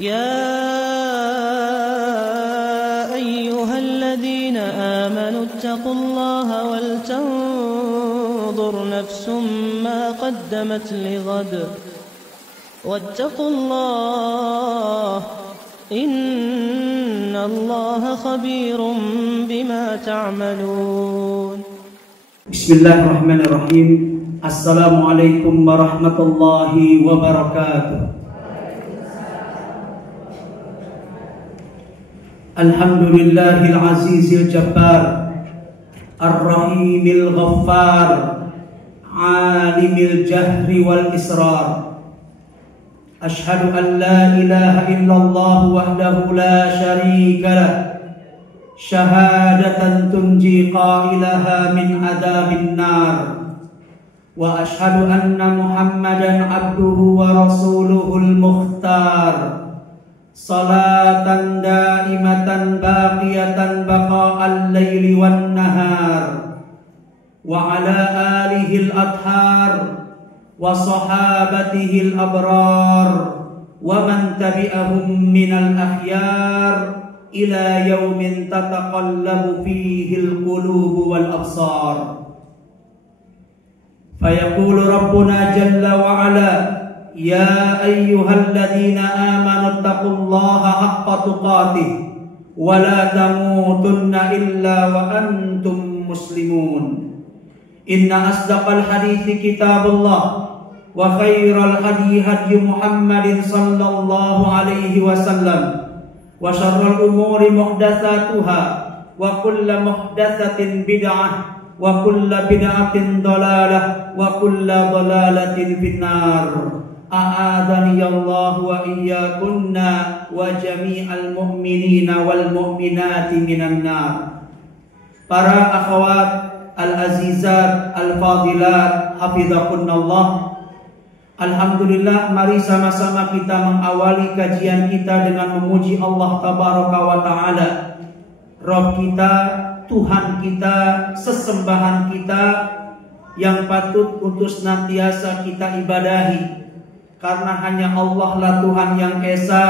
يا أيها الذين آمنوا اتقوا الله ولتنظر نفس ما قدمت لغد واتقوا الله إن الله خبير بما تعملون. بسم الله الرحمن الرحيم. السلام عليكم ورحمة الله وبركاته. الحمد لله العزيز الجبار الرحيم الغفار عالم الجهر والإسرار. أشهد أن لا إله إلا الله وحده لا شريك له شهادة تنجي قائلها من عذاب النار. وأشهد أن محمدا عبده ورسوله المختار صلاة دائمة باقية بقاء الليل والنهار وعلى آله الأطهار وصحابته الأبرار ومن تبعهم من الأخيار إلى يوم تتقلب فيه القلوب والأبصار. فيقول ربنا جل وعلا: يا أيها الذين آمنوا اتقوا الله حق تقاته ولا تموتن إلا وأنتم مسلمون. إن أصدق الحديث كتاب الله وخير الهدي هدي محمد صلى الله عليه وسلم وشر الأمور محدثاتها وكل محدثة بدعة وكل بدعة ضلالة وكل ضلالة في النار. أعاذني الله وإياكن وجميع المؤمنين والمؤمنات من النار. Para akhwat al-azizat al-fadilat hafizakunallah, alhamdulillah, mari sama-sama kita mengawali kajian kita dengan memuji Allah tabaraka wa ta'ala, Rabb kita, Tuhan kita, sesembahan kita yang patut untuk senantiasa kita ibadahi, karena hanya Allah lah Tuhan yang esa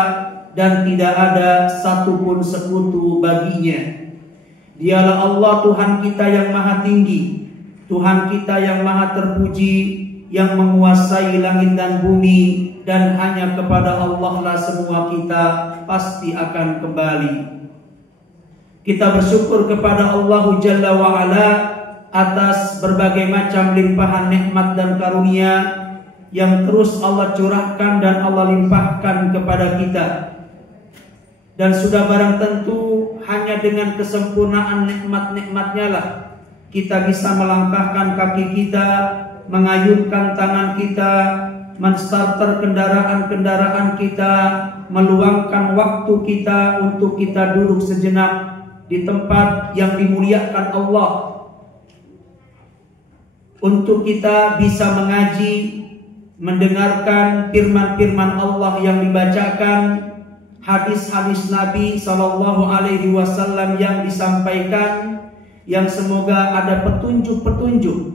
dan tidak ada satupun sekutu baginya. Dialah Allah Tuhan kita yang maha tinggi, Tuhan kita yang maha terpuji, yang menguasai langit dan bumi, dan hanya kepada Allah lah semua kita pasti akan kembali. Kita bersyukur kepada Allah Jalla wa'ala atas berbagai macam limpahan nikmat dan karunia yang terus Allah curahkan dan Allah limpahkan kepada kita. Dan sudah barang tentu hanya dengan kesempurnaan nikmat-nikmatnya lah kita bisa melangkahkan kaki kita, mengayunkan tangan kita, menstarter kendaraan-kendaraan kita, meluangkan waktu kita untuk kita duduk sejenak di tempat yang dimuliakan Allah, untuk kita bisa mengaji, mendengarkan firman-firman Allah yang dibacakan, hadis-hadis Nabi Sallallahu Alaihi Wasallam yang disampaikan, yang semoga ada petunjuk-petunjuk,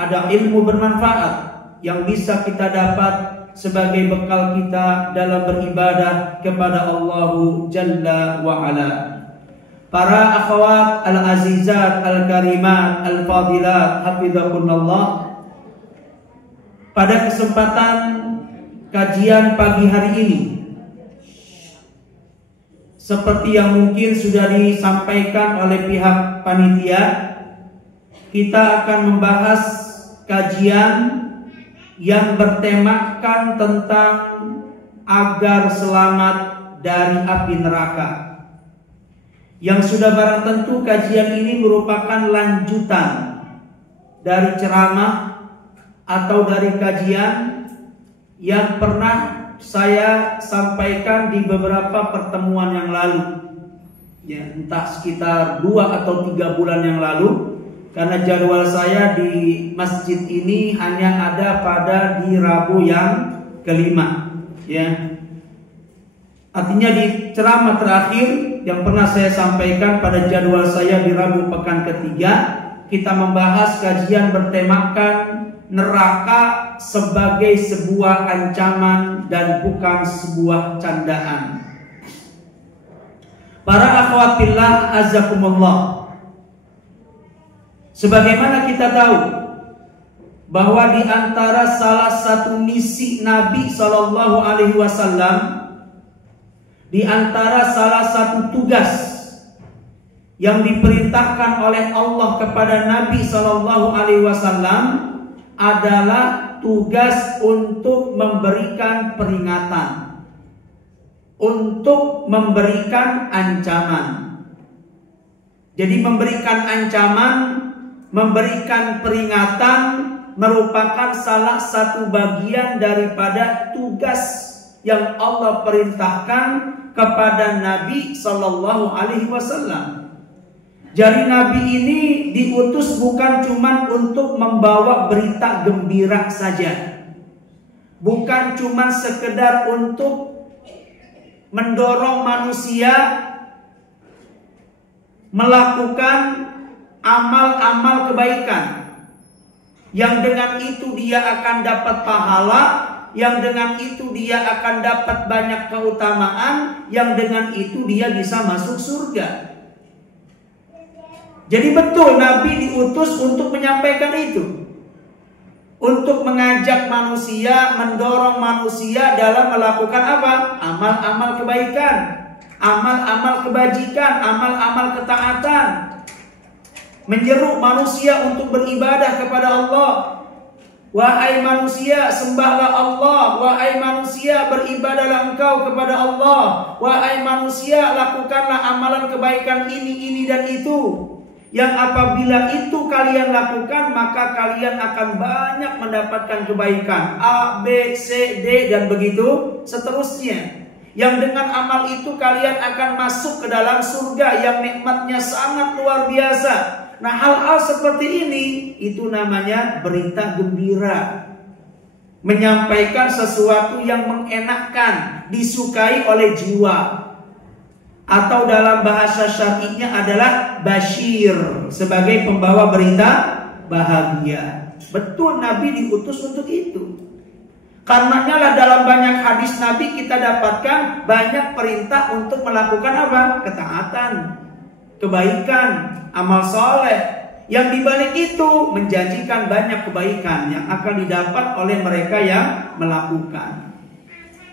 ada ilmu bermanfaat yang bisa kita dapat sebagai bekal kita dalam beribadah kepada Allah Jalla wa'ala. Para akhwat al-azizat al-karimat al-fadilat hafizakunallah, pada kesempatan kajian pagi hari ini, seperti yang mungkin sudah disampaikan oleh pihak panitia, kita akan membahas kajian yang bertemakan tentang agar selamat dari api neraka. Yang sudah barang tentu kajian ini merupakan lanjutan dari ceramah atau dari kajian yang pernah saya sampaikan di beberapa pertemuan yang lalu, ya, entah sekitar 2 atau 3 bulan yang lalu, karena jadwal saya di masjid ini hanya ada pada di Rabu yang kelima, ya. Artinya di ceramah terakhir yang pernah saya sampaikan pada jadwal saya di Rabu pekan ketiga, kita membahas kajian bertemakan neraka sebagai sebuah ancaman dan bukan sebuah candaan. Para akhwat fillah azakumullah, sebagaimana kita tahu bahwa di antara salah satu misi Nabi SAW, di antara salah satu tugas yang diperintahkan oleh Allah kepada Nabi SAW adalah tugas untuk memberikan peringatan, untuk memberikan ancaman. Jadi memberikan ancaman, memberikan peringatan merupakan salah satu bagian daripada tugas yang Allah perintahkan kepada Nabi SAW. Jadi Nabi ini diutus bukan cuma untuk membawa berita gembira saja, bukan cuma sekedar untuk mendorong manusia melakukan amal-amal kebaikan, yang dengan itu dia akan dapat pahala, yang dengan itu dia akan dapat banyak keutamaan, yang dengan itu dia bisa masuk surga. Jadi betul Nabi diutus untuk menyampaikan itu, untuk mengajak manusia, mendorong manusia dalam melakukan apa? Amal-amal kebaikan, amal-amal kebajikan, amal-amal ketaatan. Menyeru manusia untuk beribadah kepada Allah. Wahai manusia, sembahlah Allah. Wahai manusia, beribadahlah engkau kepada Allah. Wahai manusia, lakukanlah amalan kebaikan ini dan itu. Yang apabila itu kalian lakukan, maka kalian akan banyak mendapatkan kebaikan A, B, C, D, dan begitu seterusnya. Yang dengan amal itu kalian akan masuk ke dalam surga yang nikmatnya sangat luar biasa. Nah, hal-hal seperti ini itu namanya berita gembira. Menyampaikan sesuatu yang mengenakkan, disukai oleh jiwa. Atau dalam bahasa syar'inya adalah basyir, sebagai pembawa berita bahagia. Betul Nabi diutus untuk itu. Karenanya lah dalam banyak hadis Nabi kita dapatkan banyak perintah untuk melakukan apa? Ketaatan, kebaikan, amal soleh. Yang dibalik itu menjanjikan banyak kebaikan yang akan didapat oleh mereka yang melakukan.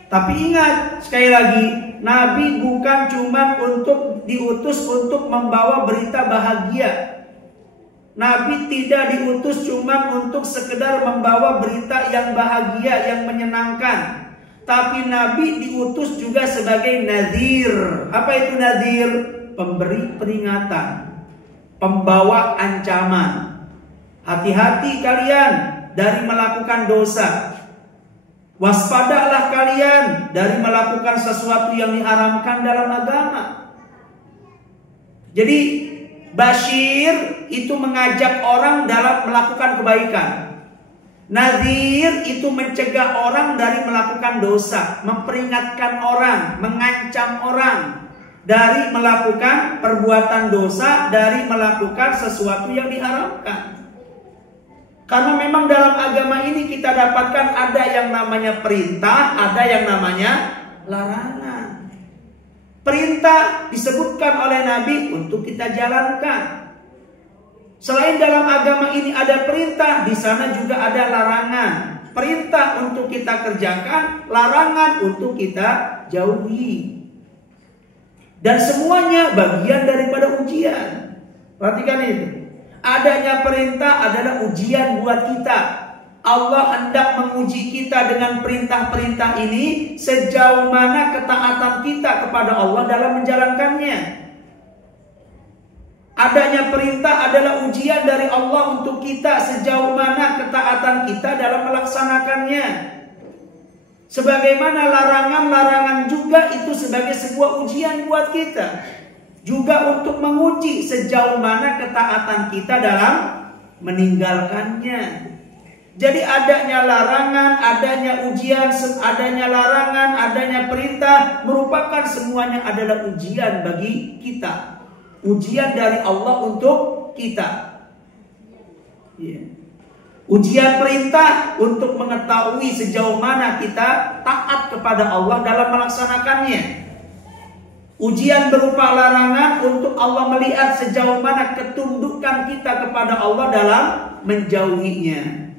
Tapi ingat, sekali lagi, Nabi bukan cuma untuk diutus untuk membawa berita bahagia. Nabi tidak diutus cuma untuk sekedar membawa berita yang bahagia, yang menyenangkan. Tapi Nabi diutus juga sebagai nadhir. Apa itu nadhir? Pemberi peringatan, pembawa ancaman. Hati-hati kalian dari melakukan dosa. Waspadalah kalian dari melakukan sesuatu yang diharamkan dalam agama. Jadi basyir itu mengajak orang dalam melakukan kebaikan. Nadhir itu mencegah orang dari melakukan dosa, memperingatkan orang, mengancam orang dari melakukan perbuatan dosa, dari melakukan sesuatu yang diharamkan. Karena memang dalam agama ini kita dapatkan ada yang namanya perintah, ada yang namanya larangan. Perintah disebutkan oleh Nabi untuk kita jalankan. Selain dalam agama ini ada perintah, di sana juga ada larangan. Perintah untuk kita kerjakan, larangan untuk kita jauhi. Dan semuanya bagian daripada ujian. Perhatikan itu. Adanya perintah adalah ujian buat kita. Allah hendak menguji kita dengan perintah-perintah ini sejauh mana ketaatan kita kepada Allah dalam menjalankannya. Adanya perintah adalah ujian dari Allah untuk kita sejauh mana ketaatan kita dalam melaksanakannya. Sebagaimana larangan-larangan juga itu sebagai sebuah ujian buat kita. Juga untuk menguji sejauh mana ketaatan kita dalam meninggalkannya. Jadi adanya larangan, adanya ujian, adanya larangan, adanya perintah merupakan semuanya adalah ujian bagi kita. Ujian dari Allah untuk kita. Ujian perintah untuk mengetahui sejauh mana kita taat kepada Allah dalam melaksanakannya. Ujian berupa larangan untuk Allah melihat sejauh mana ketundukan kita kepada Allah dalam menjauhinya.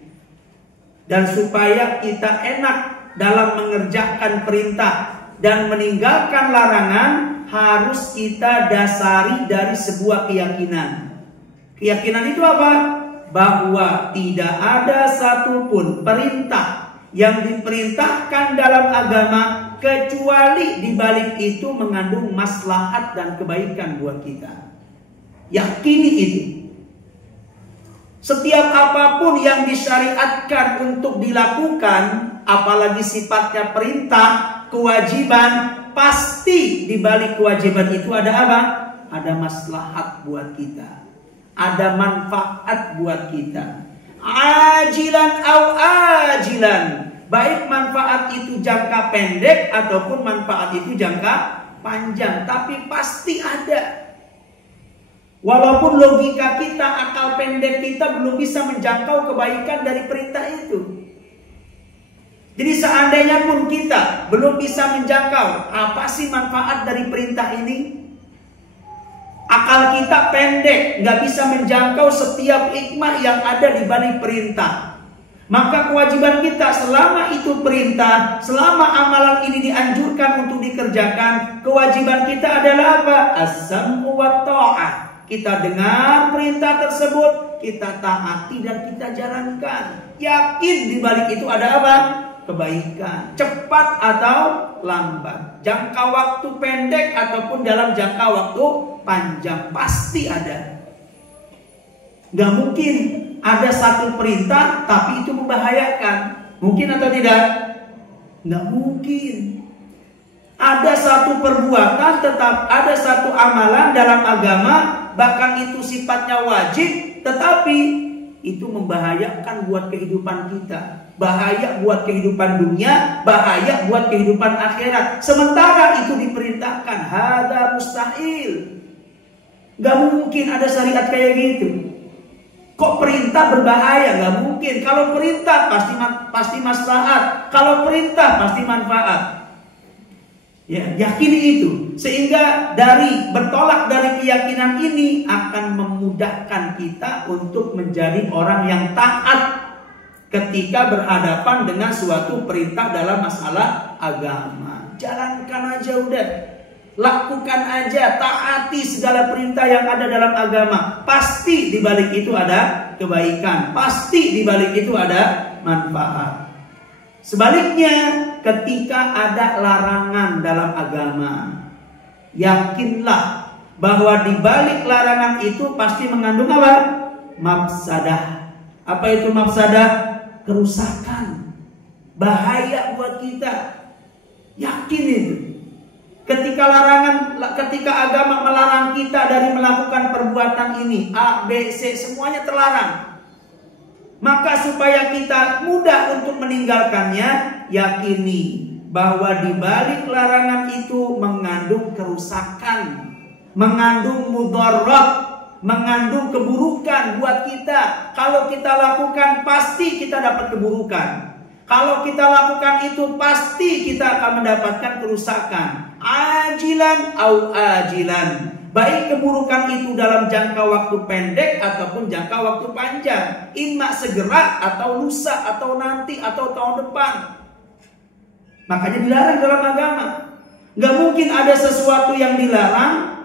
Dan supaya kita enak dalam mengerjakan perintah dan meninggalkan larangan, harus kita dasari dari sebuah keyakinan. Keyakinan itu apa? Bahwa tidak ada satupun perintah yang diperintahkan dalam agama kecuali di balik itu mengandung maslahat dan kebaikan buat kita. Yakini itu. Setiap apapun yang disyariatkan untuk dilakukan, apalagi sifatnya perintah, kewajiban, pasti di balik kewajiban itu ada apa? Ada maslahat buat kita. Ada manfaat buat kita. Ajilan au ajilan. Baik manfaat itu jangka pendek ataupun manfaat itu jangka panjang. Tapi pasti ada. Walaupun logika kita, akal pendek kita belum bisa menjangkau kebaikan dari perintah itu. Jadi seandainya pun kita belum bisa menjangkau apa sih manfaat dari perintah ini, akal kita pendek, nggak bisa menjangkau setiap hikmah yang ada di balik perintah. Maka kewajiban kita selama itu perintah, selama amalan ini dianjurkan untuk dikerjakan, kewajiban kita adalah apa? As-sam'u wa ta'ah. Kita dengar perintah tersebut, kita taati dan kita jalankan. Yakin di balik itu ada apa? Kebaikan, cepat atau lambat, jangka waktu pendek ataupun dalam jangka waktu panjang, pasti ada. Gak mungkin ada satu perintah tapi itu membahayakan. Mungkin atau tidak? Gak mungkin. Ada satu perbuatan, tetap ada satu amalan dalam agama, bahkan itu sifatnya wajib, tetapi itu membahayakan buat kehidupan kita. Bahaya buat kehidupan dunia, bahaya buat kehidupan akhirat. Sementara itu diperintahkan, hada mustahil. Gak mungkin ada syariat kayak gitu. Kok perintah berbahaya? Gak mungkin. Kalau perintah pasti maslahat. Kalau perintah pasti manfaat. Ya, yakini itu. Sehingga bertolak dari keyakinan ini akan memudahkan kita untuk menjadi orang yang taat ketika berhadapan dengan suatu perintah dalam masalah agama. Jalankan aja udah. Lakukan aja, taati segala perintah yang ada dalam agama. Pasti di balik itu ada kebaikan. Pasti di balik itu ada manfaat. Sebaliknya, ketika ada larangan dalam agama, yakinlah bahwa di balik larangan itu pasti mengandung apa? Mafsadah. Apa itu mafsadah? Kerusakan, bahaya buat kita. Yakin itu. Ketika agama melarang kita dari melakukan perbuatan ini, A, B, C, semuanya terlarang. Maka supaya kita mudah untuk meninggalkannya, yakini bahwa di balik larangan itu mengandung kerusakan, mengandung mudarat, mengandung keburukan buat kita. Kalau kita lakukan pasti kita dapat keburukan. Kalau kita lakukan itu pasti kita akan mendapatkan kerusakan. Ajilan au ajilan. Baik keburukan itu dalam jangka waktu pendek ataupun jangka waktu panjang. Imma segera atau lusa atau nanti atau tahun depan. Makanya dilarang dalam agama. Gak mungkin ada sesuatu yang dilarang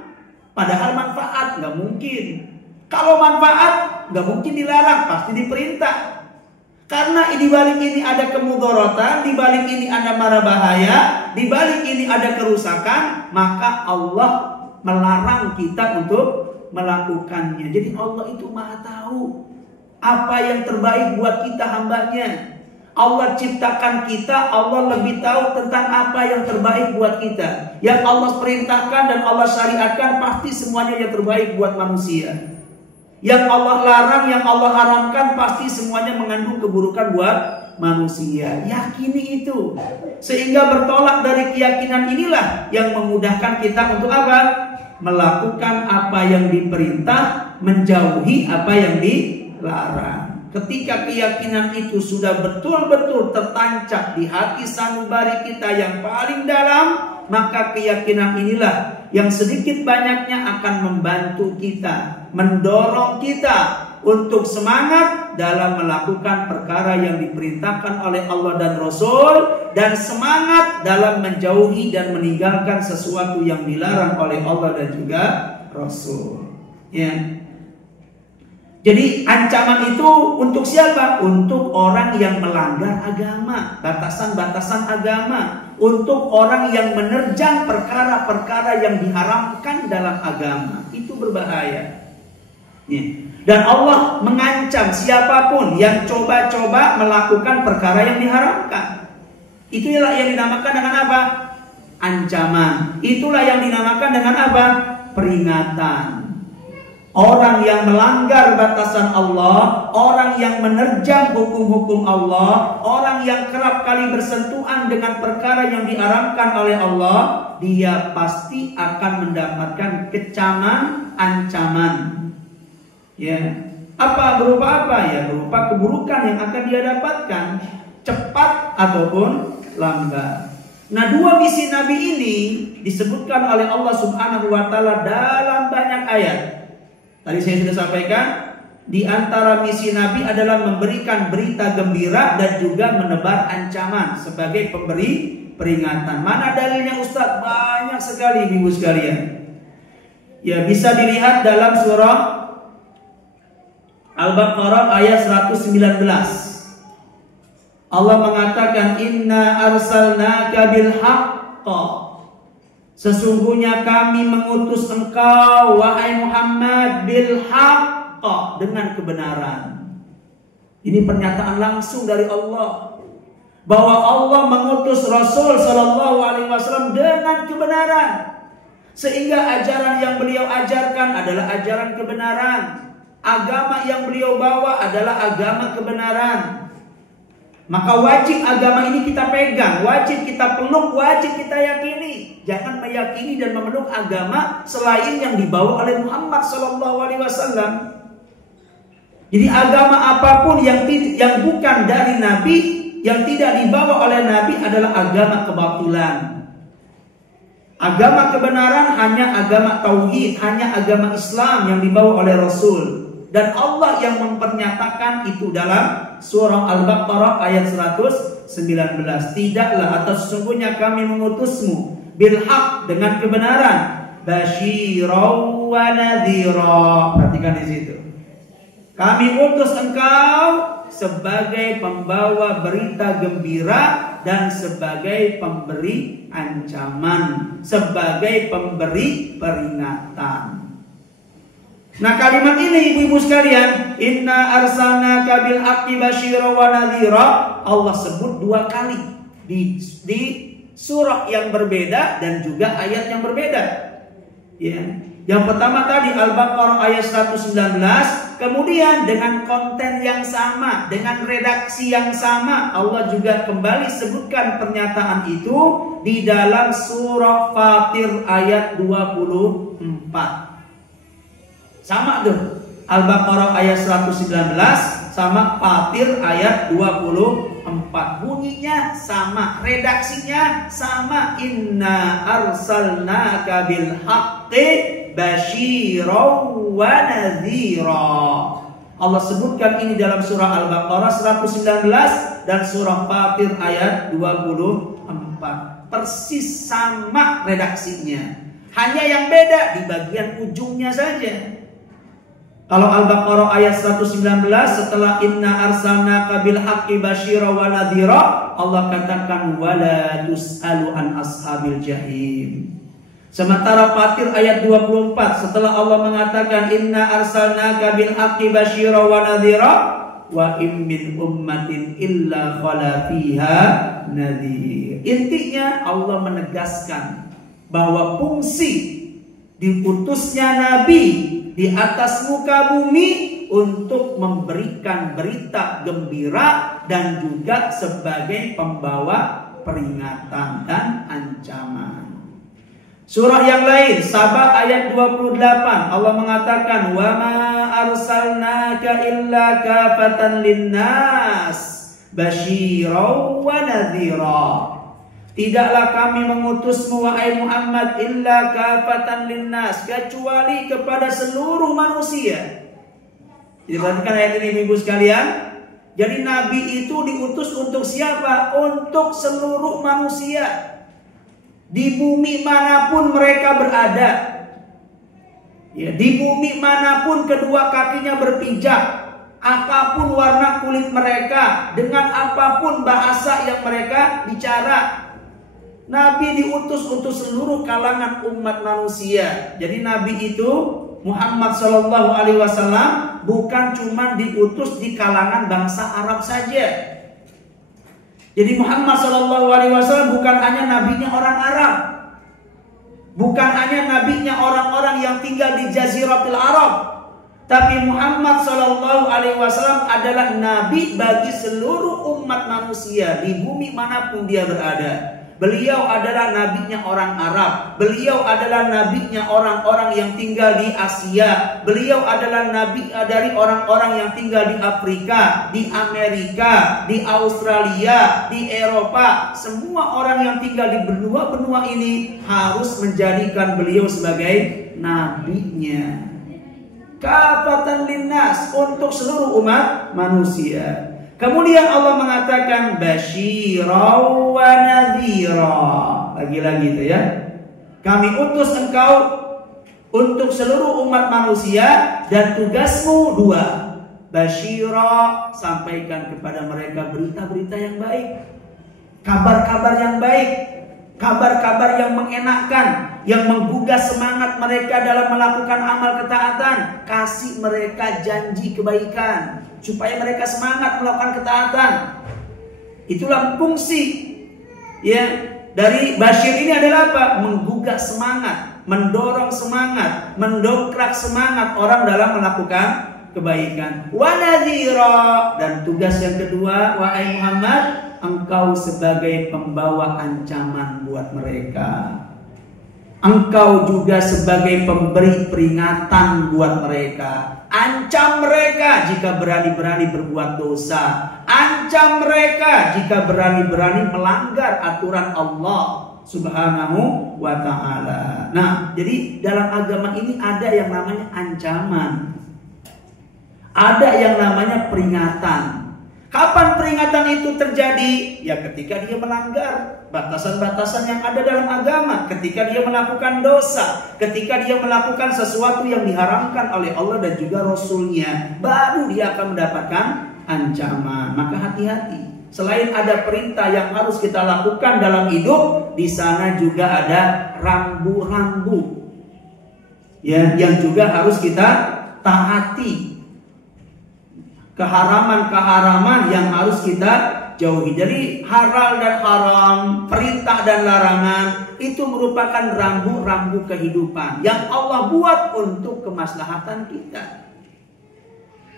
padahal manfaat, nggak mungkin. Kalau manfaat, nggak mungkin dilarang, pasti diperintah. Karena di balik ini ada kemudaratan, di balik ini ada mara bahaya, di balik ini ada kerusakan, maka Allah melarang kita untuk melakukannya. Jadi Allah itu Maha tahu apa yang terbaik buat kita hambanya. Allah ciptakan kita, Allah lebih tahu tentang apa yang terbaik buat kita. Yang Allah perintahkan dan Allah syariatkan pasti semuanya yang terbaik buat manusia. Yang Allah larang, yang Allah haramkan pasti semuanya mengandung keburukan buat manusia. Yakini itu. Sehingga bertolak dari keyakinan inilah yang memudahkan kita untuk apa? Melakukan apa yang diperintah, menjauhi apa yang dilarang. ketika keyakinan itu sudah betul-betul tertancap di hati sanubari kita yang paling dalam, maka keyakinan inilah yang sedikit banyaknya akan membantu kita, mendorong kita untuk semangat dalam melakukan perkara yang diperintahkan oleh Allah dan Rasul, dan semangat dalam menjauhi dan meninggalkan sesuatu yang dilarang oleh Allah dan juga Rasul. Ya. Jadi ancaman itu untuk siapa? Untuk orang yang melanggar agama, batasan-batasan agama, untuk orang yang menerjang perkara-perkara yang diharamkan dalam agama. Itu berbahaya. Ya. Dan Allah mengancam siapapun yang coba-coba melakukan perkara yang diharamkan. Itulah yang dinamakan dengan apa? Ancaman. Itulah yang dinamakan dengan apa? Peringatan. Orang yang melanggar batasan Allah, orang yang menerjang hukum-hukum Allah, orang yang kerap kali bersentuhan dengan perkara yang diharamkan oleh Allah, dia pasti akan mendapatkan kecaman, ancaman. Ya, berupa apa ya? Berupa keburukan yang akan dia dapatkan, cepat ataupun lambat. Nah, dua misi Nabi ini disebutkan oleh Allah Subhanahu wa taala dalam banyak ayat. Tadi saya sudah sampaikan, di antara misi Nabi adalah memberikan berita gembira dan juga menebar ancaman sebagai pemberi peringatan. Mana dalilnya Ustaz? Banyak sekali Ibu sekalian. Ya, bisa dilihat dalam surah Al-Baqarah ayat 119. Allah mengatakan, inna arsalnaka bil haqq. Sesungguhnya kami mengutus engkau wahai Muhammad bil haqq, dengan kebenaran. Ini pernyataan langsung dari Allah bahwa Allah mengutus Rasul sallallahu alaihi wasallam dengan kebenaran, sehingga ajaran yang beliau ajarkan adalah ajaran kebenaran. Agama yang beliau bawa adalah agama kebenaran. Maka wajib agama ini kita pegang, wajib kita peluk, wajib kita yakini. Jangan meyakini dan memeluk agama selain yang dibawa oleh Muhammad SAW. Jadi agama apapun yang bukan dari Nabi, yang tidak dibawa oleh Nabi adalah agama kebatilan. Agama kebenaran hanya agama tauhid, hanya agama Islam yang dibawa oleh Rasul. Dan Allah yang mempernyatakan itu dalam surah Al-Baqarah ayat 119. Tidaklah atau sesungguhnya kami mengutusmu bil haq, dengan kebenaran, basyira wa nadhira. Perhatikan di situ. Kami utus engkau sebagai pembawa berita gembira dan sebagai pemberi ancaman, sebagai pemberi peringatan. Nah, kalimat ini ibu-ibu sekalian, inna arsalnaka bil haqqi basyira wa nadhira, Allah sebut dua kali di surah yang berbeda dan juga ayat yang berbeda. Ya. Yang pertama tadi Al-Baqarah ayat 119, kemudian dengan konten yang sama, dengan redaksi yang sama, Allah juga kembali sebutkan pernyataan itu di dalam surah Fatir ayat 24. Sama tuh, Al-Baqarah ayat 119 sama Fatir ayat 24. Bunyinya sama, redaksinya sama. Inna arsalnaka bil haqqi basyira wa nadhira. Allah sebutkan ini dalam surah Al-Baqarah 119 dan surah Fatir ayat 24. Persis sama redaksinya, hanya yang beda di bagian ujungnya saja. Kalau Al-Baqarah ayat 119 setelah inna arsalnaka bil haqqi basyira wa nadhira, Allah katakan wala tus'alu an ashabil jahim. Sementara Fatir ayat 24 setelah Allah mengatakan inna arsalnaka bil haqqi basyira wa nadhira wa im min ummatin illa khala fiha nadhir. Intinya Allah menegaskan bahwa fungsi diutusnya Nabi di atas muka bumi untuk memberikan berita gembira dan juga sebagai pembawa peringatan dan ancaman. Surah yang lain, Saba ayat 28, Allah mengatakan, "Wa ma arsalnaka illa kafatan linnas, basyiran wa nadhira." Tidaklah kami mengutusmu wahai Muhammad illa kafatan linnas, kecuali kepada seluruh manusia. Jadi perhatikan ayat ini Ibu sekalian. Jadi Nabi itu diutus untuk siapa? Untuk seluruh manusia. Di bumi manapun mereka berada, ya, di bumi manapun kedua kakinya berpijak, apapun warna kulit mereka, dengan apapun bahasa yang mereka bicara, Nabi diutus untuk seluruh kalangan umat manusia. Jadi Nabi itu Muhammad Shallallahu Alaihi Wasallam bukan cuma diutus di kalangan bangsa Arab saja. Jadi Muhammad Shallallahu Alaihi Wasallam bukan hanya nabinya orang Arab, bukan hanya nabinya orang-orang yang tinggal di Jaziratul Arab, tapi Muhammad Shallallahu Alaihi Wasallam adalah nabi bagi seluruh umat manusia di bumi manapun dia berada. Beliau adalah nabinya orang Arab. Beliau adalah nabinya orang-orang yang tinggal di Asia. Beliau adalah nabi dari orang-orang yang tinggal di Afrika, di Amerika, di Australia, di Eropa. Semua orang yang tinggal di benua-benua ini harus menjadikan beliau sebagai nabinya. Kafatan linnas, untuk seluruh umat manusia. Kemudian Allah mengatakan basyiran wa nadhira. Lagi-lagi itu ya. Kami utus engkau untuk seluruh umat manusia dan tugasmu dua. Basyira, sampaikan kepada mereka berita-berita yang baik, kabar-kabar yang baik, kabar-kabar yang mengenakkan, yang menggugah semangat mereka dalam melakukan amal ketaatan. Kasih mereka janji kebaikan supaya mereka semangat melakukan ketaatan. Itulah fungsi ya dari basyir ini adalah apa? Menggugah semangat, mendorong semangat, mendongkrak semangat orang dalam melakukan kebaikan. Wa nadhira, dan tugas yang kedua, wahai Muhammad, engkau sebagai pembawa ancaman buat mereka. Engkau juga sebagai pemberi peringatan buat mereka. Ancam mereka jika berani-berani berbuat dosa. Ancam mereka jika berani-berani melanggar aturan Allah Subhanahu wa ta'ala. Nah, jadi dalam agama ini ada yang namanya ancaman, ada yang namanya peringatan. Kapan peringatan itu terjadi? Ya ketika dia melanggar batasan-batasan yang ada dalam agama, ketika dia melakukan dosa, ketika dia melakukan sesuatu yang diharamkan oleh Allah dan juga Rasulnya, baru dia akan mendapatkan ancaman. Maka hati-hati. Selain ada perintah yang harus kita lakukan dalam hidup, di sana juga ada rambu-rambu ya, yang juga harus kita taati. Keharaman-keharaman yang harus kita jauhi. Jadi halal dan haram, perintah dan larangan itu merupakan rambu-rambu kehidupan yang Allah buat untuk kemaslahatan kita.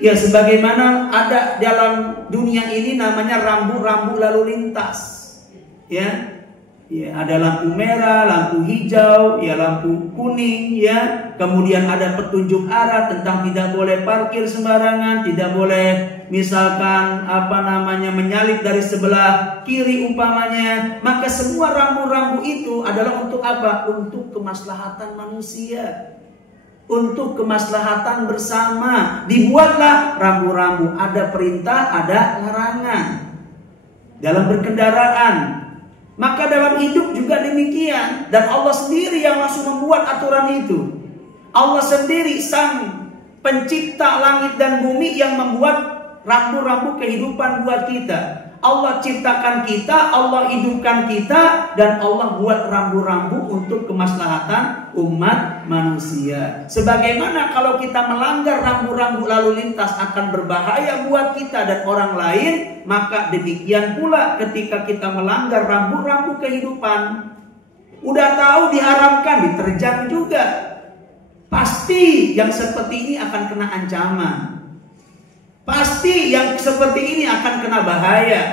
Ya, sebagaimana ada dalam dunia ini namanya rambu-rambu lalu lintas. Ya. Ya, ada lampu merah, lampu hijau, ya lampu kuning, ya. Kemudian ada petunjuk arah tentang tidak boleh parkir sembarangan, tidak boleh misalkan menyalip dari sebelah kiri umpamanya. Maka semua rambu-rambu itu adalah untuk apa? Untuk kemaslahatan manusia, untuk kemaslahatan bersama. Dibuatlah rambu-rambu, ada perintah, ada larangan dalam berkendaraan. Maka dalam hidup juga demikian. Dan Allah sendiri yang langsung membuat aturan itu. Allah sendiri sang pencipta langit dan bumi yang membuat rambu-rambu kehidupan buat kita. Allah ciptakan kita, Allah hidupkan kita, dan Allah buat rambu-rambu untuk kemaslahatan umat manusia. Sebagaimana kalau kita melanggar rambu-rambu lalu lintas akan berbahaya buat kita dan orang lain, maka demikian pula ketika kita melanggar rambu-rambu kehidupan. Udah tahu diharamkan, diterjang juga. Pasti yang seperti ini akan kena ancaman. Pasti yang seperti ini akan kena bahaya.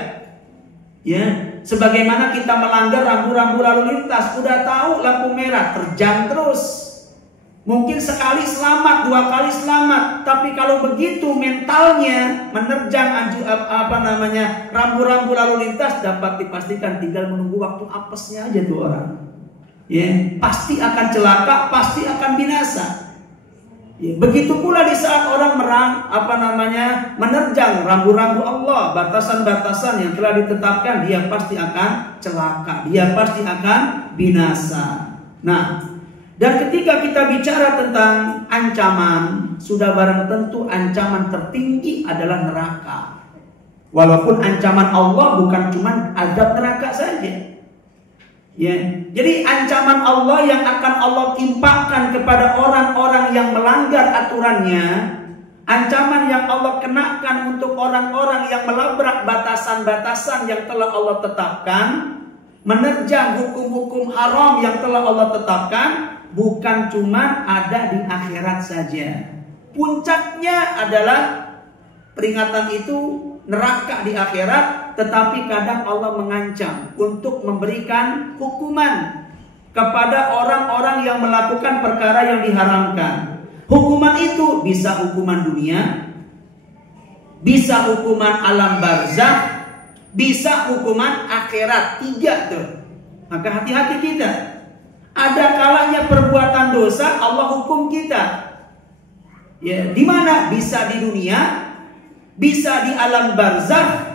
Ya, Sebagaimana kita melanggar rambu-rambu lalu lintas, udah tahu lampu merah, terjang terus. Mungkin sekali selamat, 2 kali selamat, tapi kalau begitu mentalnya menerjang rambu-rambu lalu lintas, dapat dipastikan tinggal menunggu waktu apesnya aja tuh orang. Ya, pasti akan celaka, pasti akan binasa. Ya, begitu pula di saat orang menerjang rambu-rambu Allah, batasan-batasan yang telah ditetapkan, dia pasti akan celaka, dia pasti akan binasa. Nah, dan ketika kita bicara tentang ancaman, sudah barang tentu ancaman tertinggi adalah neraka. Walaupun ancaman Allah bukan cuma azab neraka saja. Ya, jadi ancaman Allah yang akan Allah timpakan kepada orang-orang yang melanggar aturannya, ancaman yang Allah kenakan untuk orang-orang yang melabrak batasan-batasan yang telah Allah tetapkan, menerjang hukum-hukum haram yang telah Allah tetapkan, bukan cuma ada di akhirat saja. Puncaknya adalah peringatan itu neraka di akhirat, tetapi kadang Allah mengancam untuk memberikan hukuman kepada orang-orang yang melakukan perkara yang diharamkan. Hukuman itu bisa hukuman dunia, bisa hukuman alam barzakh, bisa hukuman akhirat. 3 tuh. Maka hati-hati kita. Ada kalanya perbuatan dosa Allah hukum kita. Ya, di mana? Bisa di dunia, bisa di alam barzakh,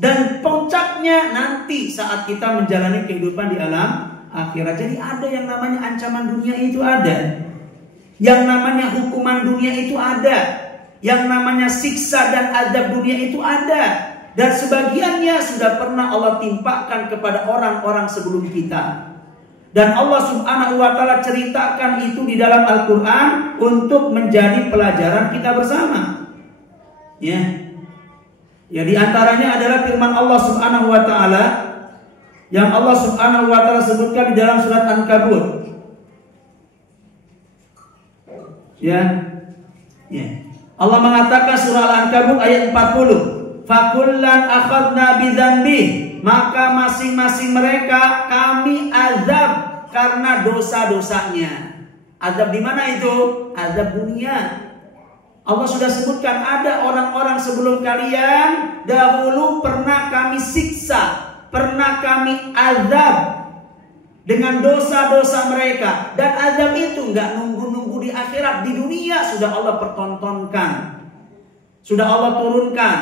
dan puncaknya nanti saat kita menjalani kehidupan di alam akhirat. Jadi ada yang namanya ancaman dunia itu ada, yang namanya hukuman dunia itu ada, yang namanya siksa dan azab dunia itu ada, dan sebagiannya sudah pernah Allah timpakan kepada orang-orang sebelum kita. Dan Allah Subhanahu wa Ta'ala ceritakan itu di dalam Al-Quran untuk menjadi pelajaran kita bersama. Ya, di antaranya adalah firman Allah Subhanahu wa Ta'ala yang Allah Subhanahu wa Ta'ala sebutkan di dalam surat An-Kabut. Ya. Allah mengatakan surah Al-Ankabut ayat 40. Fakullan akhadna bidzanbi, maka masing-masing mereka kami azab karena dosa-dosanya. Azab di mana itu? Azab dunia. Allah sudah sebutkan ada orang-orang sebelum kalian dahulu pernah kami siksa, pernah kami azab dengan dosa-dosa mereka. Dan azab itu nggak nunggu-nunggu di akhirat, di dunia sudah Allah pertontonkan, sudah Allah turunkan.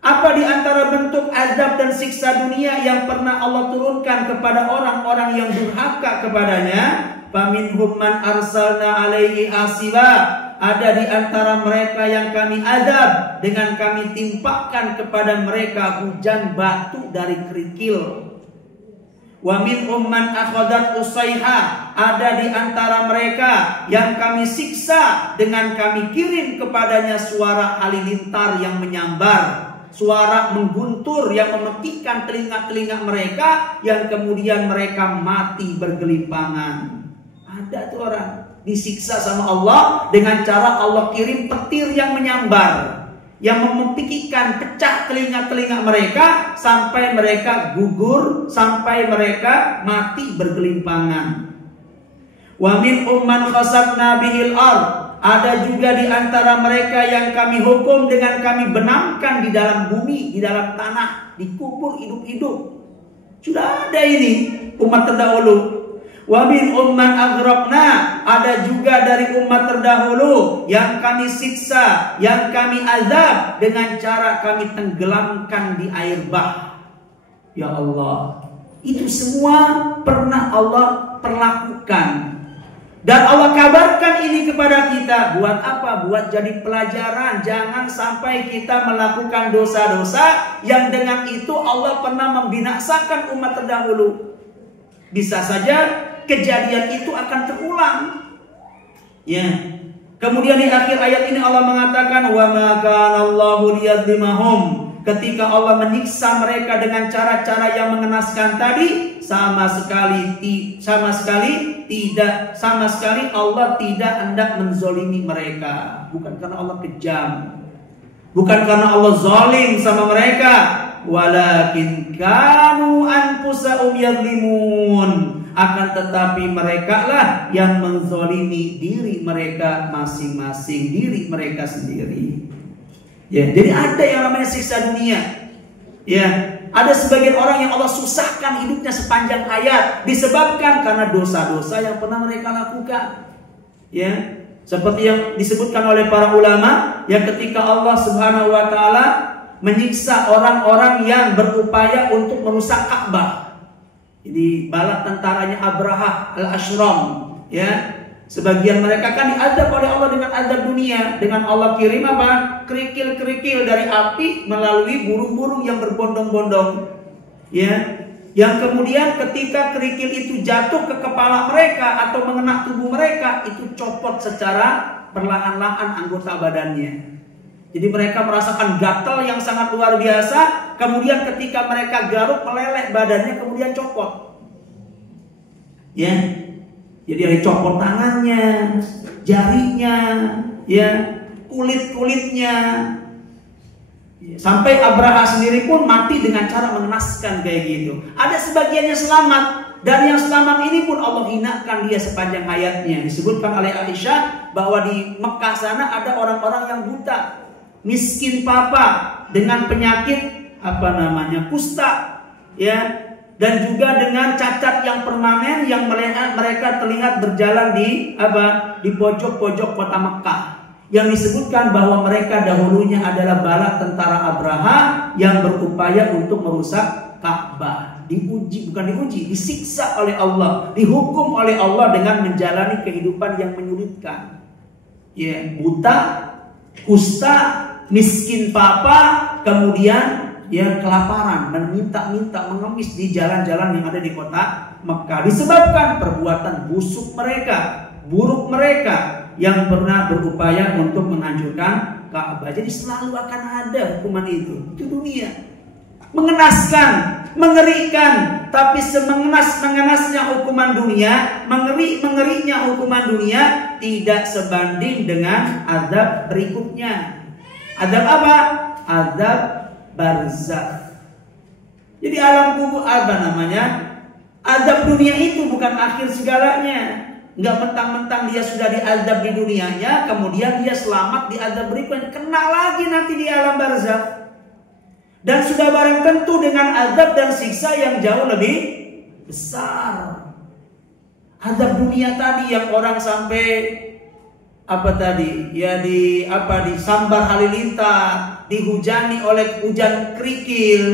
Apa di antara bentuk azab dan siksa dunia yang pernah Allah turunkan kepada orang-orang yang durhaka kepadanya? Faminhum man arsalna alaihi asiba. Ada di antara mereka yang kami azab dengan kami timpakan kepada mereka hujan batu dari kerikil. Wa minhum man akhadat usaiha. Ada di antara mereka yang kami siksa dengan kami kirim kepadanya suara halilintar yang menyambar, suara mengguntur yang memekikkan telinga-telinga mereka, yang kemudian mereka mati bergelimpangan. Ada tuh orang disiksa sama Allah dengan cara Allah kirim petir yang menyambar, yang memekikkan, pecah telinga-telinga mereka sampai mereka gugur, sampai mereka mati bergelimpangan. Wa min umman khasafna bihil ard. Ada juga di antara mereka yang kami hukum dengan kami benamkan di dalam bumi, di dalam tanah, dikubur hidup-hidup. Sudah ada ini umat terdahulu. Wa min umman aghraqna. Ada juga dari umat terdahulu yang kami siksa, yang kami azab dengan cara kami tenggelamkan di air bah. Ya Allah, itu semua pernah Allah perlakukan. Dan Allah kabarkan ini kepada kita. Buat apa? Buat jadi pelajaran. Jangan sampai kita melakukan dosa-dosa yang dengan itu Allah pernah membinasakan umat terdahulu. Bisa saja kejadian itu akan terulang. Ya. Kemudian di akhir ayat ini Allah mengatakan, wa ma kana Allahu liyadzlimahum. Ketika Allah menyiksa mereka dengan cara-cara yang mengenaskan tadi, sama sekali Allah tidak hendak menzolimi mereka. Bukan karena Allah kejam, bukan karena Allah zalim sama mereka, walakin kanu anfusahum yadlimun, akan tetapi mereka lah yang menzolimi diri mereka masing-masing, diri mereka sendiri. Ya, jadi ada yang namanya siksa dunia. Ya, ada sebagian orang yang Allah susahkan hidupnya sepanjang hayat disebabkan karena dosa-dosa yang pernah mereka lakukan. Ya, seperti yang disebutkan oleh para ulama, yang ketika Allah Subhanahu wa taala menyiksa orang-orang yang berupaya untuk merusak Ka'bah. Jadi bala tentaranya Abraha al-Ashram, ya. Sebagian mereka kan diadab oleh Allah dengan adab dunia, dengan Allah kirim apa? Kerikil-kerikil dari api melalui burung-burung yang berbondong-bondong. Ya. Yang kemudian ketika kerikil itu jatuh ke kepala mereka atau mengena tubuh mereka, itu copot secara perlahan-lahan anggota badannya. Jadi mereka merasakan gatal yang sangat luar biasa. Kemudian ketika mereka garuk, meleleh badannya, kemudian copot. Ya, jadi ada copot tangannya, jarinya, ya, kulit-kulitnya. Sampai Abraha sendiri pun mati dengan cara mengenaskan kayak gitu. Ada sebagiannya selamat, dan yang selamat ini pun Allah hinakan dia sepanjang hayatnya. Disebutkan oleh Aisyah bahwa di Mekah sana ada orang-orang yang buta, miskin papa, dengan penyakit kusta, ya, dan juga dengan cacat yang permanen yang mereka terlihat berjalan di pojok-pojok kota Mekah. Yang disebutkan bahwa mereka dahulunya adalah bala tentara Abraha yang berupaya untuk merusak Ka'bah. Disiksa oleh Allah, dihukum oleh Allah dengan menjalani kehidupan yang menyulitkan. Ya, buta, kusta, miskin papa, kemudian ya kelaparan dan minta-minta mengemis di jalan-jalan yang ada di kota Mekah, disebabkan perbuatan busuk mereka, buruk mereka yang pernah berupaya untuk menghancurkan Ka'bah. Jadi selalu akan ada hukuman itu dunia. Mengenaskan, mengerikan, tapi semengenas-mengenasnya hukuman dunia, mengerinya hukuman dunia tidak sebanding dengan azab berikutnya. Azab apa? Azab barzakh. Jadi alam kubur azab dunia itu bukan akhir segalanya. Enggak mentang-mentang dia sudah diazab di dunianya, kemudian dia selamat di azab berikutnya, kena lagi nanti di alam barzakh. Dan sudah barang tentu dengan azab dan siksa yang jauh lebih besar. Azab dunia tadi yang orang sampai disambar halilintar, dihujani oleh hujan kerikil,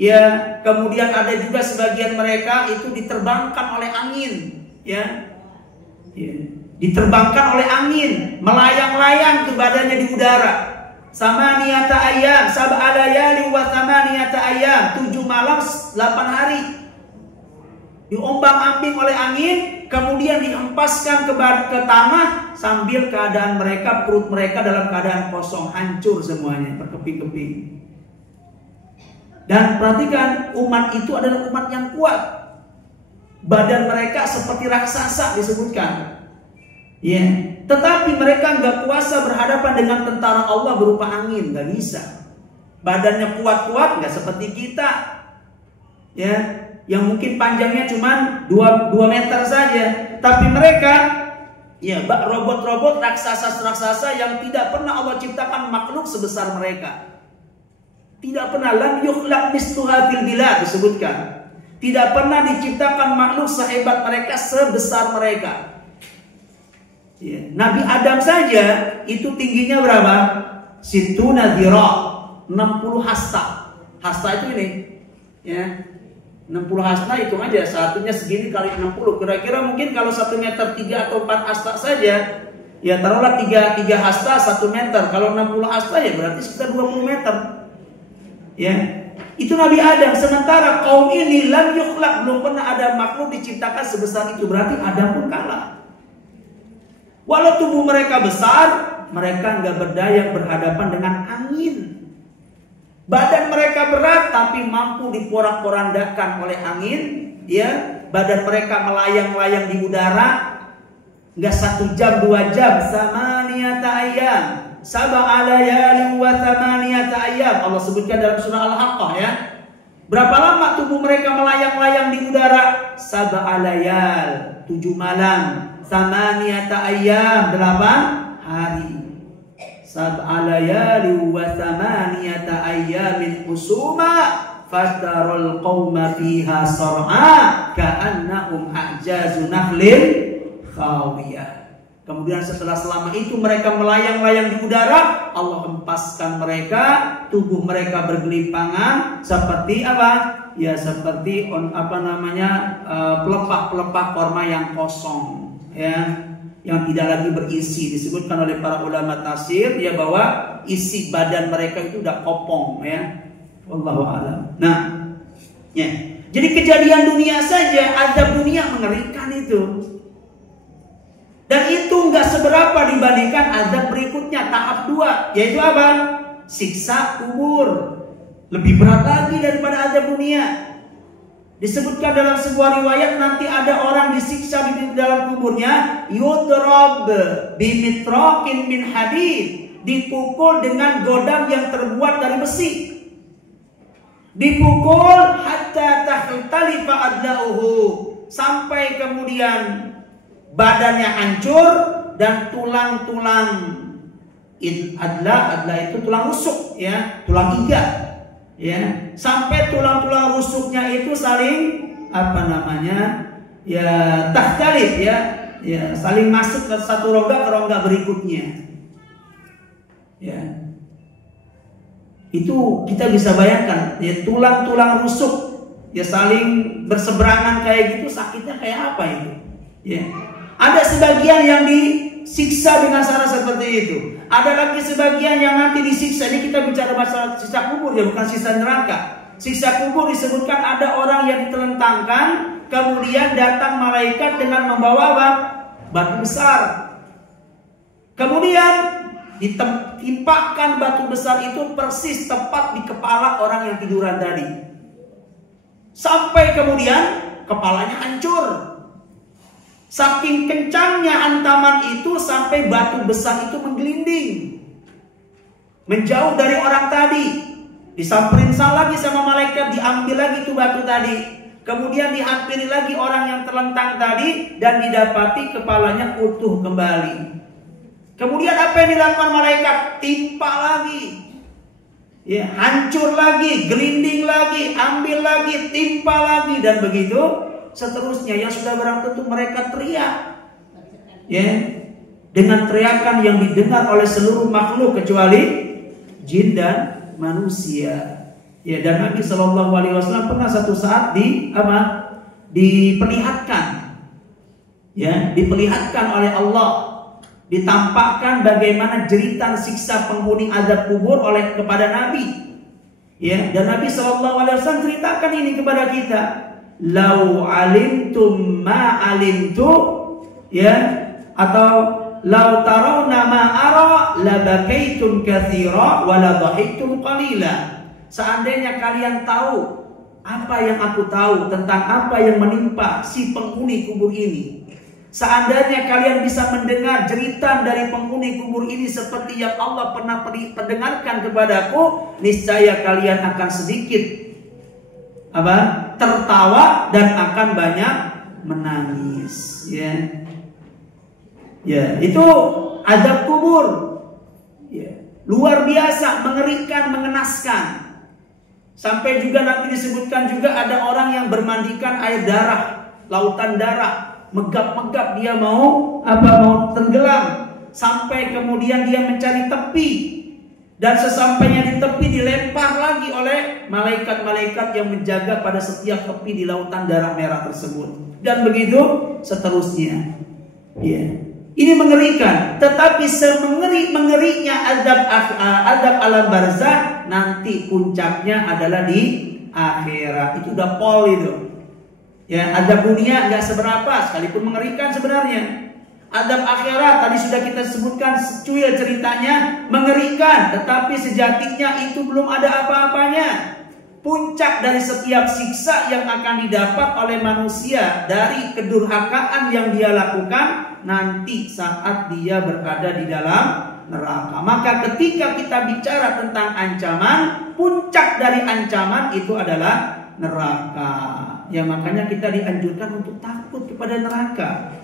ya. Kemudian ada juga sebagian mereka itu diterbangkan oleh angin, ya. Diterbangkan oleh angin, melayang-layang ke badannya di udara. Samaniyata ayyam, sab'a layali wa samaniyata ayyam, 7 malam 8 hari. Diombang-ambing oleh angin, kemudian dihempaskan ke tanah sambil keadaan mereka, perut mereka dalam keadaan kosong, hancur semuanya, berkeping-keping. Dan perhatikan, umat itu adalah umat yang kuat. Badan mereka seperti raksasa disebutkan. Ya, tetapi mereka nggak kuasa berhadapan dengan tentara Allah berupa angin, nggak bisa. Badannya kuat-kuat, nggak seperti kita, ya, yang mungkin panjangnya cuma 2 meter saja. Tapi mereka, ya, robot-robot, raksasa-raksasa yang tidak pernah Allah ciptakan makhluk sebesar mereka. Tidak pernah, lam yukhlaq misluha fil bilad disebutkan. Tidak pernah diciptakan makhluk sehebat mereka, sebesar mereka. Ya. Nabi Adam saja itu tingginya berapa? Situna dhira, 60 hasta. Hasta itu ini, ya, 60 hasta itu aja, satunya segini kali 60. Kira-kira mungkin kalau 1 meter 3 atau 4 hasta saja, ya taruhlah 3 hasta 1 meter. Kalau 60 hasta ya berarti sekitar 20 meter. Ya. Itu Nabi Adam, sementara kaum ini lam yukhlaq, belum pernah ada makhluk diciptakan sebesar itu, berarti Adam pun kalah. Walau tubuh mereka besar, mereka nggak berdaya berhadapan dengan angin. Badan mereka berat tapi mampu diporak-porandakan oleh angin, ya. Badan mereka melayang-layang di udara, nggak 1 jam 2 jam, samaniyata ayyam, sab'a layali wa thamaniyata ayyam. Allah sebutkan dalam surah Al-Haqqah ya. Berapa lama tubuh mereka melayang-layang di udara? Sab'a layal, 7 malam. Thamaniyata ayyam, 8 hari. Sab'a layali wa thamaniyata ayyamin husuma fatarul qauma fiha sar'a ka'annahum a'jazu nakhlin khawiyah. Kemudian setelah selama itu mereka melayang-layang di udara, Allah hempaskan mereka, tubuh mereka bergelimpangan seperti apa? Ya seperti pelepah-pelepah korma yang kosong, ya, yang tidak lagi berisi. Disebutkan oleh para ulama tafsir ya bahwa isi badan mereka itu udah kopong, ya. Wallahu a'lam. Nah, ya. Jadi kejadian dunia saja, azab dunia mengerikan itu. Dan itu nggak seberapa dibandingkan azab berikutnya, tahap 2, yaitu apa? Siksa kubur. Lebih berat lagi daripada azab dunia. Disebutkan dalam sebuah riwayat nanti ada orang disiksa di dalam kuburnya, yudrab bimitrakin min hadid, dipukul dengan godam yang terbuat dari besi. Dipukul hatta takhtalifa adlauhu, sampai kemudian badannya hancur dan tulang-tulang adla itu tulang rusuk, ya, tulang iga, ya, sampai tulang-tulang rusuknya itu saling takhtalif, ya, saling masuk ke satu rongga ke rongga berikutnya, ya. Itu kita bisa bayangkan, ya, tulang-tulang rusuk ya saling berseberangan kayak gitu, sakitnya kayak apa itu, ya. Ada sebagian yang disiksa dengan cara seperti itu. Ada lagi sebagian yang nanti disiksa. Ini kita bicara masalah siksa kubur ya, bukan siksa neraka. Siksa kubur disebutkan ada orang yang ditelentangkan, kemudian datang malaikat dengan membawa apa? Batu besar. Kemudian ditimpakan batu besar itu persis tepat di kepala orang yang tiduran tadi. Sampai kemudian kepalanya hancur. Saking kencangnya hantaman itu sampai batu besar itu menggelinding, menjauh dari orang tadi. Disamperin lagi sama malaikat, diambil lagi itu batu tadi. Kemudian dihampiri lagi orang yang terlentang tadi dan didapati kepalanya utuh kembali. Kemudian apa yang dilakukan malaikat? Timpa lagi, ya, hancur lagi, gelinding lagi, ambil lagi, timpa lagi, dan begitu seterusnya. Yang sudah barang tentu mereka teriak, ya, dengan teriakan yang didengar oleh seluruh makhluk kecuali jin dan manusia, ya. Dan Nabi Shallallahu Alaihi Wasallam pernah satu saat diperlihatkan, ya, diperlihatkan oleh Allah, ditampakkan bagaimana jeritan siksa penghuni azab kubur kepada Nabi, ya. Dan Nabi Shallallahu Alaihi Wasallam ceritakan ini kepada kita. Lau alimtum ma alimtu, ya, atau lau tarawna ma ara labakaitum katsira wa la dhahiktum qalila. Seandainya kalian tahu apa yang aku tahu tentang apa yang menimpa si penghuni kubur ini, seandainya kalian bisa mendengar jeritan dari penghuni kubur ini seperti yang Allah pernah perdengarkan kepadaku, niscaya kalian akan sedikit tertawa dan akan banyak menangis, ya. Ya, itu azab kubur, ya, luar biasa, mengerikan, mengenaskan. Sampai juga nanti disebutkan juga ada orang yang bermandikan air darah, lautan darah, megap-megap dia mau tenggelam, sampai kemudian dia mencari tepi. Dan sesampainya di tepi dilempar lagi oleh malaikat-malaikat yang menjaga pada setiap tepi di lautan darah merah tersebut. Dan begitu seterusnya, ya. Ini mengerikan. Tetapi semengerinya azab alam barzah, nanti puncaknya adalah di akhirat. Itu udah pol itu, ya. Azab dunia nggak seberapa, sekalipun mengerikan sebenarnya. Azab akhirat tadi sudah kita sebutkan secuil ceritanya, mengerikan, tetapi sejatinya itu belum ada apa-apanya. Puncak dari setiap siksa yang akan didapat oleh manusia dari kedurhakaan yang dia lakukan nanti saat dia berada di dalam neraka. Maka ketika kita bicara tentang ancaman, puncak dari ancaman itu adalah neraka. Ya makanya kita dianjurkan untuk takut kepada neraka.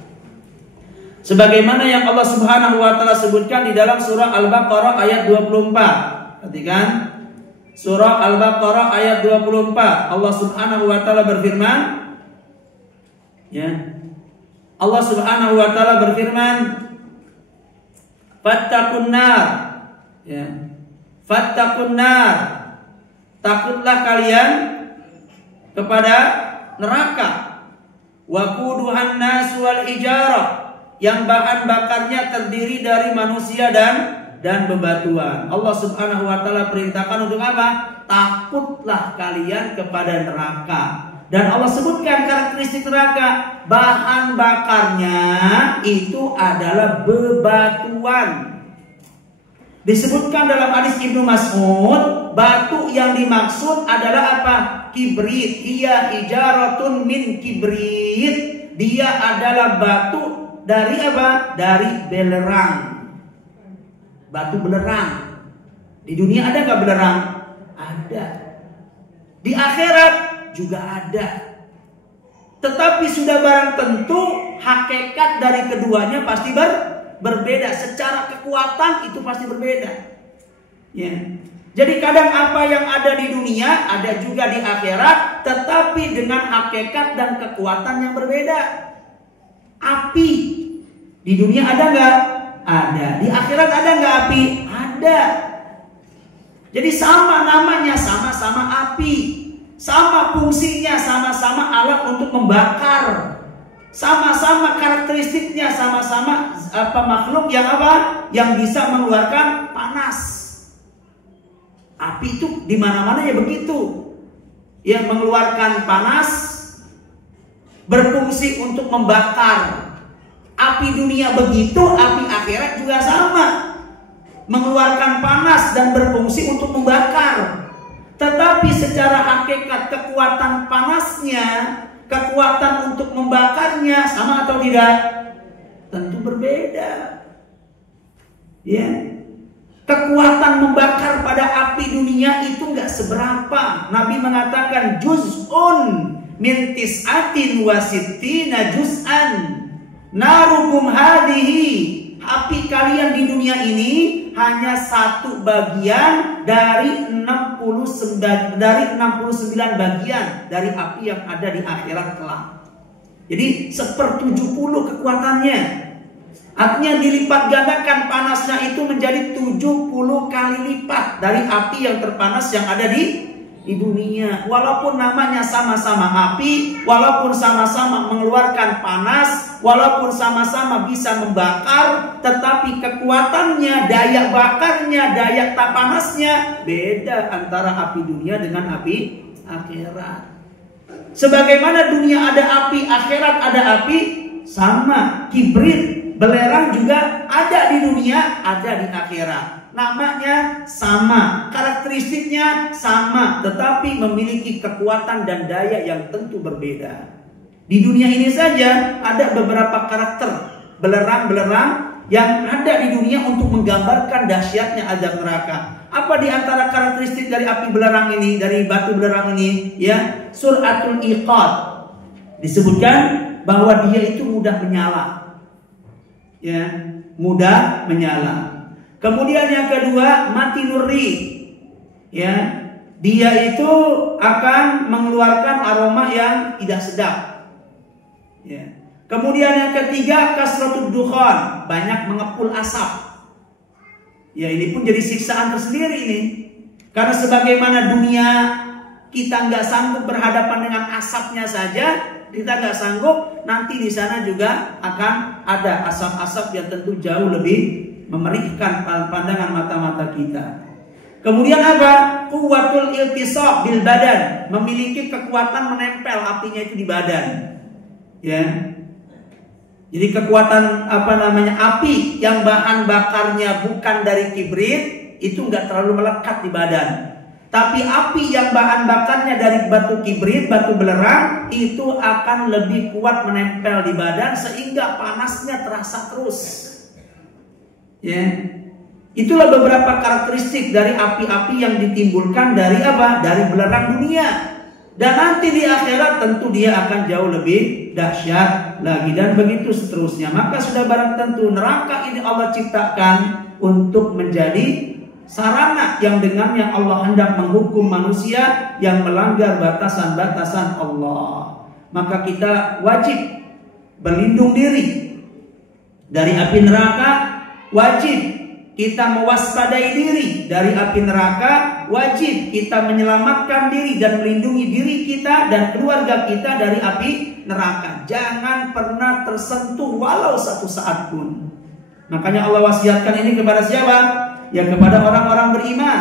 Sebagaimana yang Allah Subhanahu wa taala sebutkan di dalam surah Al-Baqarah ayat 24. Perhatikan. Surah Al-Baqarah ayat 24. Allah Subhanahu wa taala berfirman, ya. Allah Subhanahu wa taala berfirman, "Fattaqun nar." Ya. Fattaqun nar. Takutlah kalian kepada neraka. Waquduhan nas wal hijarah, yang bahan bakarnya terdiri dari manusia dan bebatuan. Allah Subhanahu wa taala perintahkan untuk apa? Takutlah kalian kepada neraka. Dan Allah sebutkan karakteristik neraka, bahan bakarnya itu adalah bebatuan. Disebutkan dalam hadis Ibnu Mas'ud, batu yang dimaksud adalah apa? Kibrit. Dia hijaratun min kibrit. Dia adalah batu dari apa? Dari belerang. Batu belerang. Di dunia ada nggak belerang? Ada. Di akhirat juga ada. Tetapi sudah barang tentu hakikat dari keduanya pasti berbeda. Secara kekuatan itu pasti berbeda. Ya. Jadi kadang apa yang ada di dunia ada juga di akhirat, tetapi dengan hakikat dan kekuatan yang berbeda. Api di dunia ada nggak? Ada. Di akhirat ada nggak api? Ada. Jadi sama namanya, sama-sama api, sama fungsinya, sama-sama alat untuk membakar, sama-sama karakteristiknya, sama-sama makhluk yang apa? Yang bisa mengeluarkan panas. Api itu di mana-mana ya begitu, yang mengeluarkan panas, berfungsi untuk membakar. Api dunia begitu, api akhirat juga sama, mengeluarkan panas dan berfungsi untuk membakar. Tetapi secara hakikat kekuatan panasnya, kekuatan untuk membakarnya sama atau tidak? Tentu berbeda. Ya. Kekuatan membakar pada api dunia itu nggak seberapa. Nabi mengatakan juz'un min tis'atin wa sittina juz'an. Narukum hadihi, api kalian di dunia ini hanya satu bagian dari 69 bagian dari api yang ada di akhirat kelak. Jadi 1/70 kekuatannya. Artinya dilipat gandakan panasnya itu menjadi 70 kali lipat dari api yang terpanas yang ada di dunia. Walaupun namanya sama-sama api, walaupun sama-sama mengeluarkan panas, walaupun sama-sama bisa membakar, tetapi kekuatannya, daya bakarnya, daya tak panasnya beda antara api dunia dengan api akhirat. Sebagaimana dunia ada api, akhirat ada api, sama. Kibrit, belerang juga ada di dunia, ada di akhirat. Namanya sama, karakteristiknya sama, tetapi memiliki kekuatan dan daya yang tentu berbeda. Di dunia ini saja ada beberapa karakter belerang-belerang yang ada di dunia untuk menggambarkan dahsyatnya azab neraka. Apa di antara karakteristik dari api belerang ini, dari batu belerang ini? Ya, Suratul Iqad disebutkan bahwa dia itu mudah menyala. Ya, mudah menyala. Kemudian yang kedua, mati nuri. Ya, dia itu akan mengeluarkan aroma yang tidak sedap. Ya. Kemudian yang ketiga, kasratud dukhan, banyak mengepul asap. Ya, ini pun jadi siksaan tersendiri ini. Karena sebagaimana dunia kita nggak sanggup berhadapan dengan asapnya saja, kita nggak sanggup, nanti di sana juga akan ada asap-asap yang tentu jauh lebih memerihkan pandangan mata-mata kita. Kemudian apa? Quwwatul iltisaq bil badan, memiliki kekuatan menempel apinya itu di badan. Ya. Jadi kekuatan api yang bahan bakarnya bukan dari kibrit itu nggak terlalu melekat di badan. Tapi api yang bahan bakarnya dari batu kibrit, batu belerang, itu akan lebih kuat menempel di badan sehingga panasnya terasa terus. Ya. Itulah beberapa karakteristik dari api-api yang ditimbulkan dari apa? Dari belerang dunia. Dan nanti di akhirat tentu dia akan jauh lebih dahsyat lagi, dan begitu seterusnya. Maka sudah barang tentu neraka ini Allah ciptakan untuk menjadi sarana yang dengannya Allah hendak menghukum manusia yang melanggar batasan-batasan Allah. Maka kita wajib berlindung diri dari api neraka, wajib kita mewaspadai diri dari api neraka, wajib kita menyelamatkan diri dan melindungi diri kita dan keluarga kita dari api neraka. Jangan pernah tersentuh walau satu saat pun. Makanya Allah wasiatkan ini kepada siapa? Ya kepada orang-orang beriman.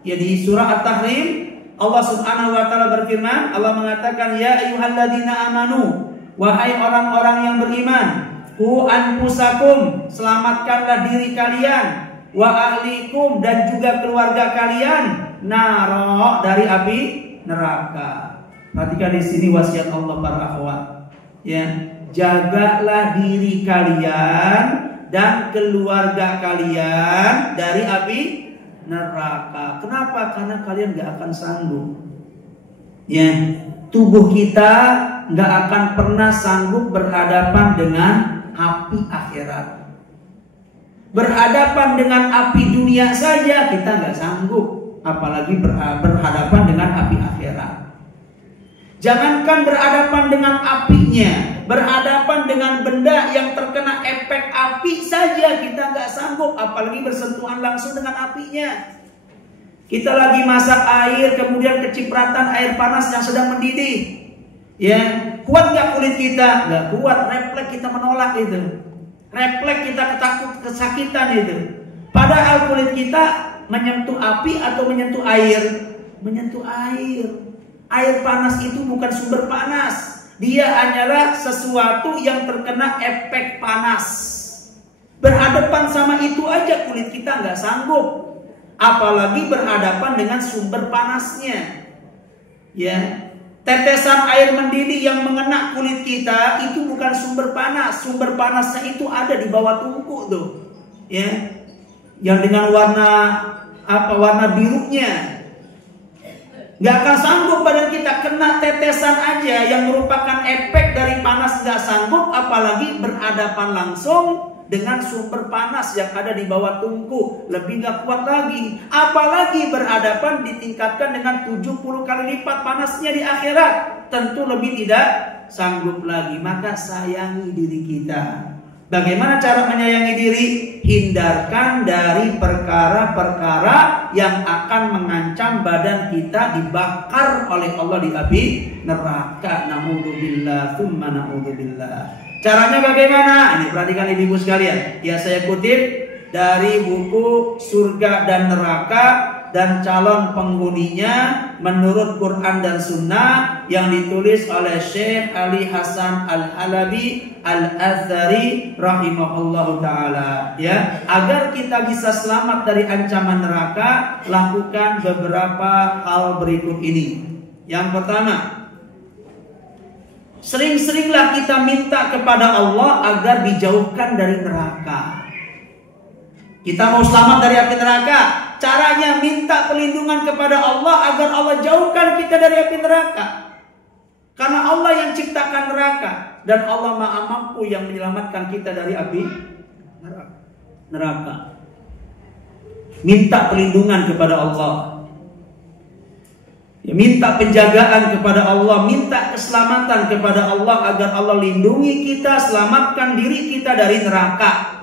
Ya di surah At-Tahrim Allah Subhanahu wa taala berfirman, Allah mengatakan, ya ayyuhalladzina amanu, wahai orang-orang yang beriman, qu anfusakum, selamatkanlah diri kalian, wa ahlikum, dan juga keluarga kalian, naro, dari api neraka. Perhatikan di sini wasiat Allah para akhwat. Ya, jagalah diri kalian dan keluarga kalian dari api neraka. Kenapa? Karena kalian gak akan sanggup. Ya, tubuh kita gak akan pernah sanggup berhadapan dengan api akhirat. Berhadapan dengan api dunia saja kita nggak sanggup, apalagi berhadapan dengan api akhirat. Jangankan berhadapan dengan apinya, berhadapan dengan benda yang terkena efek api saja kita nggak sanggup, apalagi bersentuhan langsung dengan apinya. Kita lagi masak air, kemudian kecipratan air panas yang sedang mendidih. Ya, kuat nggak kulit kita? Nggak kuat, refleks kita menolak itu. Refleks kita kesakitan itu. Padahal kulit kita menyentuh api atau menyentuh air? Menyentuh air. Air panas itu bukan sumber panas. Dia hanyalah sesuatu yang terkena efek panas. Berhadapan sama itu aja kulit kita nggak sanggup, apalagi berhadapan dengan sumber panasnya. Ya. Tetesan air mendidih yang mengena kulit kita itu bukan sumber panas. Sumber panasnya itu ada di bawah tungku tuh. Ya. Yang dengan warna birunya. Gak akan sanggup badan kita, kena tetesan aja yang merupakan efek dari panas gak sanggup, apalagi berhadapan langsung dengan sumber panas yang ada di bawah tungku, lebih gak kuat lagi. Apalagi berhadapan ditingkatkan dengan 70 kali lipat panasnya di akhirat, tentu lebih tidak sanggup lagi. Maka sayangi diri kita. Bagaimana cara menyayangi diri? Hindarkan dari perkara-perkara yang akan mengancam badan kita dibakar oleh Allah di api neraka. Na'udzubillah, tsumma na'udzubillah. Caranya bagaimana? Ini perhatikan ibu-ibu sekalian. Ya, saya kutip dari buku Surga dan Neraka dan Calon Penghuninya menurut Quran dan Sunnah yang ditulis oleh Syekh Ali Hasan Al-Halabi Al-Azhari rahimahullahu ta'ala. Ya, agar kita bisa selamat dari ancaman neraka, lakukan beberapa hal berikut ini. Yang pertama, sering-seringlah kita minta kepada Allah agar dijauhkan dari neraka. Kita mau selamat dari api neraka, caranya minta perlindungan kepada Allah agar Allah jauhkan kita dari api neraka. Karena Allah yang ciptakan neraka, dan Allah Maha Mampu yang menyelamatkan kita dari api neraka. Minta perlindungan kepada Allah. Ya, minta penjagaan kepada Allah, minta keselamatan kepada Allah agar Allah lindungi kita, selamatkan diri kita dari neraka.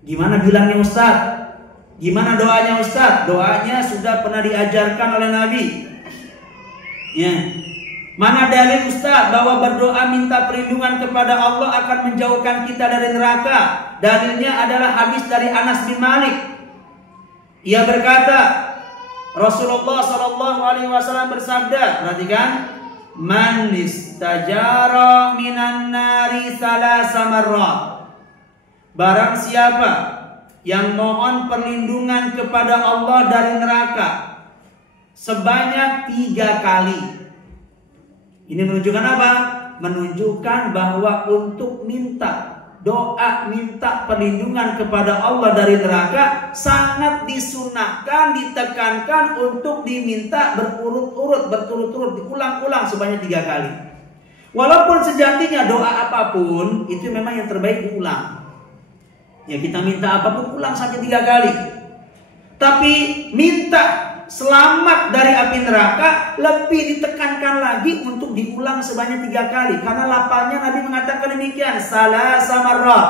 Gimana bilangnya Ustaz? Gimana doanya Ustaz? Doanya sudah pernah diajarkan oleh Nabi. Ya. Mana dalil Ustaz bahwa berdoa minta perlindungan kepada Allah akan menjauhkan kita dari neraka? Dalilnya adalah hadis dari Anas bin Malik. Ia berkata, Rasulullah SAW bersabda, perhatikan, man istajara minan nari salasa marrat. Barang siapa yang mohon perlindungan kepada Allah dari neraka sebanyak 3 kali. Ini menunjukkan apa? Menunjukkan bahwa untuk minta doa minta perlindungan kepada Allah dari neraka sangat disunahkan, ditekankan untuk diminta berturut-turut, diulang-ulang sebanyak 3 kali. Walaupun sejatinya doa apapun itu memang yang terbaik diulang. Ya, kita minta apapun ulang saja 3 kali. Tapi minta selamat dari api neraka lebih ditekankan lagi untuk diulang sebanyak 3 kali. Karena lapalnya Nabi mengatakan demikian, salasa marrat.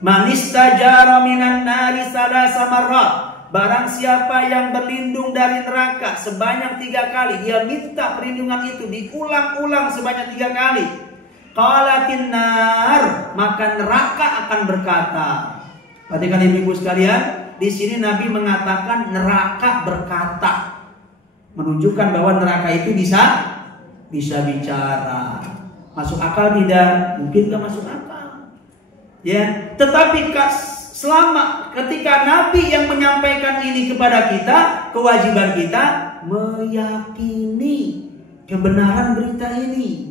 Man istajara minan nari salasa marrat. Barang siapa yang berlindung dari neraka sebanyak 3 kali, dia minta perlindungan itu diulang-ulang sebanyak 3 kali. Qalatin nar, maka neraka akan berkata. Perhatikan ibu sekalian, di sini Nabi mengatakan neraka berkata, menunjukkan bahwa neraka itu bisa bicara. Masuk akal tidak? Mungkin nggak masuk akal. Ya, tetapi selama ketika Nabi yang menyampaikan ini kepada kita, kewajiban kita meyakini kebenaran berita ini.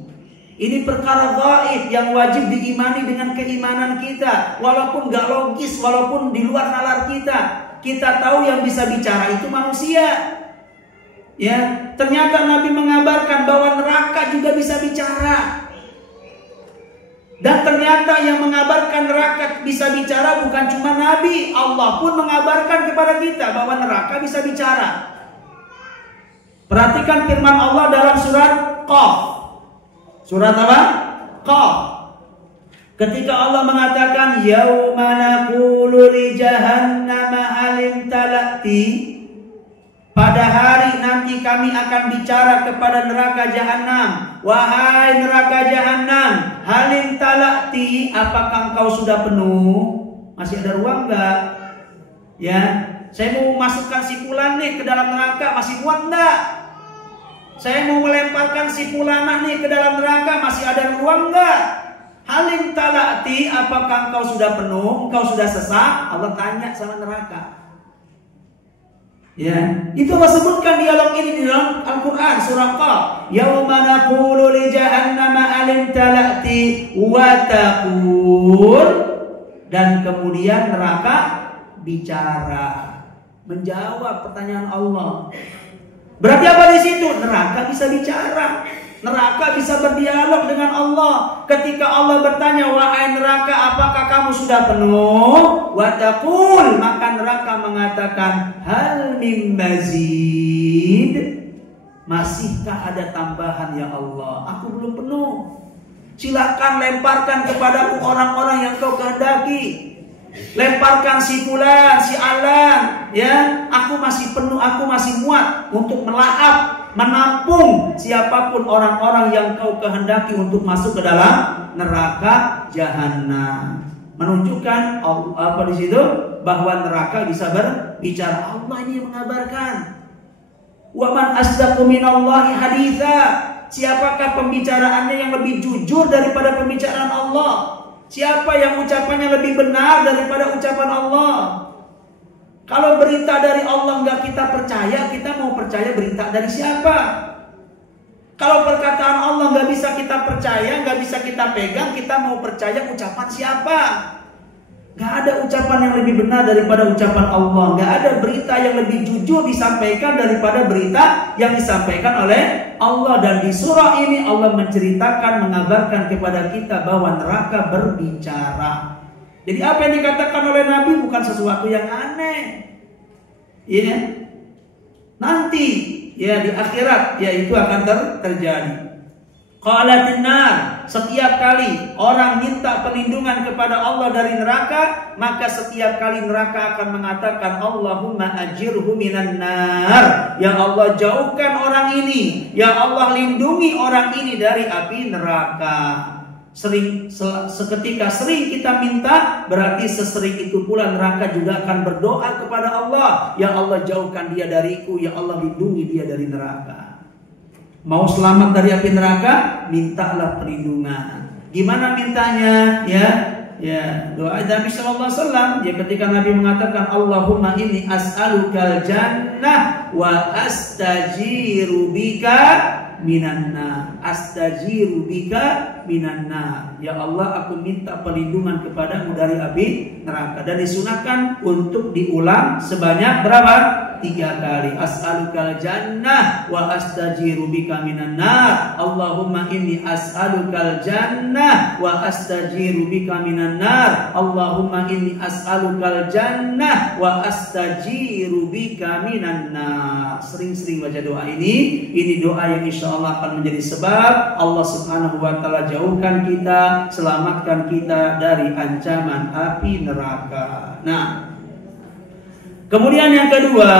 Ini perkara gaib yang wajib diimani dengan keimanan kita. Walaupun gak logis, walaupun di luar nalar kita. Kita tahu yang bisa bicara itu manusia. Ya, ternyata Nabi mengabarkan bahwa neraka juga bisa bicara. Dan ternyata yang mengabarkan neraka bisa bicara bukan cuma Nabi. Allah pun mengabarkan kepada kita bahwa neraka bisa bicara. Perhatikan firman Allah dalam surat Qaf. Surat apa? Qaf. Ketika Allah mengatakan yauma naqulu li jahannama halim talati, pada hari nanti kami akan bicara kepada neraka jahanam, wahai neraka jahanam, halim talati, apakah engkau sudah penuh? Masih ada ruang enggak? Ya, saya mau masukkan si fulan nih ke dalam neraka, masih muat enggak? Saya mau melemparkan si fulanah nih ke dalam neraka, masih ada ruang enggak? Halim talati, apakah engkau sudah penuh? Engkau sudah sesak? Allah tanya sama neraka. Ya, itu Allah sebutkan dialog ini di dalam Al-Quran surah Qaf. Yauma naqulu li jahannama alim talati wa taqul, dan kemudian neraka bicara, menjawab pertanyaan Allah. Berarti apa di situ? Neraka bisa bicara. Neraka bisa berdialog dengan Allah. Ketika Allah bertanya, wahai neraka, apakah kamu sudah penuh? Wa taqul, maka neraka mengatakan, hal min mazid, masihkah ada tambahan ya Allah? Aku belum penuh. Silakan lemparkan kepadaku orang-orang yang kau kehendaki. Lemparkan si fulan, si alan, ya. Aku masih penuh, aku masih muat untuk melahap, menampung siapapun orang-orang yang kau kehendaki untuk masuk ke dalam neraka jahanam. Menunjukkan apa di situ? Bahwa neraka bisa berbicara. Allah ini yang mengabarkan. Wa man asdaqu minallahi haditsa. Siapakah pembicaraannya yang lebih jujur daripada pembicaraan Allah? Siapa yang ucapannya lebih benar daripada ucapan Allah? Kalau berita dari Allah nggak kita percaya, kita mau percaya berita dari siapa? Kalau perkataan Allah nggak bisa kita percaya, nggak bisa kita pegang, kita mau percaya ucapan siapa? Nggak ada ucapan yang lebih benar daripada ucapan Allah. Nggak ada berita yang lebih jujur disampaikan daripada berita yang disampaikan oleh Allah. Dan di surah ini Allah menceritakan, mengabarkan kepada kita bahwa neraka berbicara. Jadi apa yang dikatakan oleh Nabi bukan sesuatu yang aneh. Ya. Nanti ya di akhirat ya itu akan terjadi. Qalatin nar, setiap kali orang minta perlindungan kepada Allah dari neraka, maka setiap kali neraka akan mengatakan Allahumma ajirhu minan nar. Ya Allah, jauhkan orang ini. Ya Allah, lindungi orang ini dari api neraka. Seketika sering kita minta, berarti sesering itu pula neraka juga akan berdoa kepada Allah. Ya Allah, jauhkan dia dariku. Ya Allah, lindungi dia dari neraka. Mau selamat dari api neraka, mintalah perlindungan. Gimana mintanya? Ya, doa Nabi sallallahu alaihi wasallam. Ya, ketika Nabi mengatakan Allahumma inni as'alukal jannah wa astajiru bika minan nar. Astajiru bika minan nar. Ya Allah, aku minta perlindungan kepadamu dari api neraka. Dan disunahkan untuk diulang sebanyak berapa? 3 kali. As'alukal jannah wa astajiru bika minan nar. Allahumma inni as'alukal jannah wa astajiru bika minan nar. Allahumma inni as'alukal jannah wa astajiru bika minan nar. Sering-sering baca doa ini. Ini doa yang insya Allah akan menjadi sebab Allah Subhanahu wa ta'ala jauhkan kita, selamatkan kita dari ancaman api neraka. Nah, kemudian yang kedua,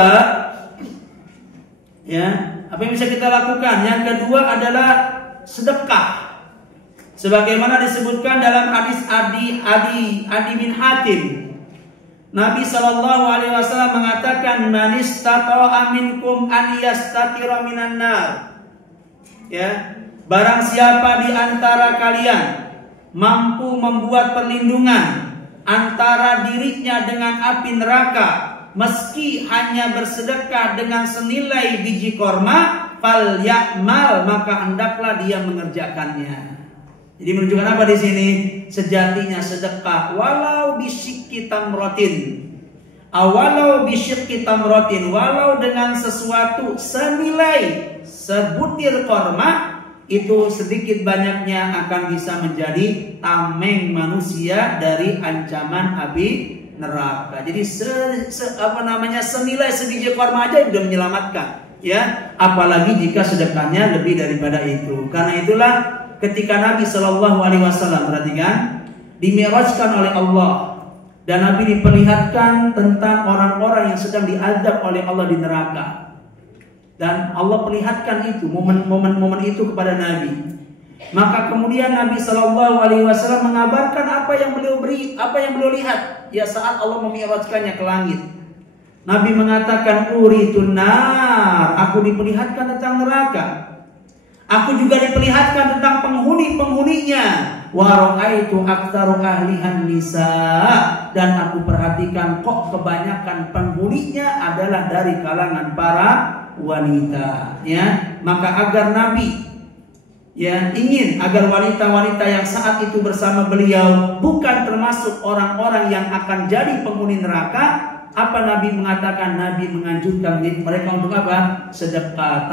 ya, apa yang bisa kita lakukan? Yang kedua adalah sedekah. Sebagaimana disebutkan dalam hadis Adi bin Hatim, Nabi SAW mengatakan, "Man istata'a minkum an yastatira minan nar." Ya, barang siapa di antara kalian mampu membuat perlindungan antara dirinya dengan api neraka, meski hanya bersedekah dengan senilai biji korma, fal ya'mal, maka hendaklah dia mengerjakannya. Jadi menunjukkan apa di sini? Sejatinya sedekah walau bisyikki tamrotin, awalau bisyikki tamrotin, walau dengan sesuatu senilai sebutir korma, itu sedikit banyaknya akan bisa menjadi tameng manusia dari ancaman api neraka. Jadi senilai sebiji korma aja sudah menyelamatkan, ya. Apalagi jika sedekahnya lebih daripada itu. Karena itulah ketika Nabi SAW, perhatikan, dimi'rajkan oleh Allah dan Nabi diperlihatkan tentang orang-orang yang sedang diazab oleh Allah di neraka. Dan Allah perlihatkan itu, momen-momen itu kepada Nabi. Maka kemudian Nabi SAW mengabarkan apa yang beliau lihat. Ya, saat Allah memi'rajkannya ke langit, Nabi mengatakan, uritun nar, aku diperlihatkan tentang neraka. Aku juga diperlihatkan tentang penghuni-penghuninya. Wa ra'aitu aktsaru ahlihan nisa, dan aku perhatikan kok kebanyakan penghuninya adalah dari kalangan para wanita, ya. Maka agar Nabi, ya, ingin agar wanita-wanita yang saat itu bersama beliau bukan termasuk orang-orang yang akan jadi penghuni neraka, apa Nabi mengatakan? Nabi menganjurkan mereka untuk apa? Sedekah.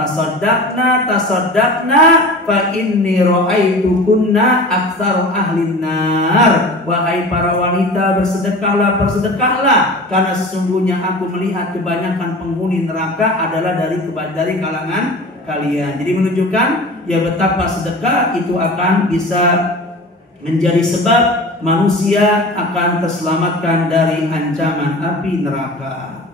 Tasaddaqna fa inni ra'aitukunna aktsaru ahlin nar. Wahai para wanita, bersedekahlah karena sesungguhnya aku melihat kebanyakan penghuni neraka adalah dari kalangan kalian. Jadi menunjukkan ya betapa sedekah itu akan bisa menjadi sebab manusia akan terselamatkan dari ancaman api neraka.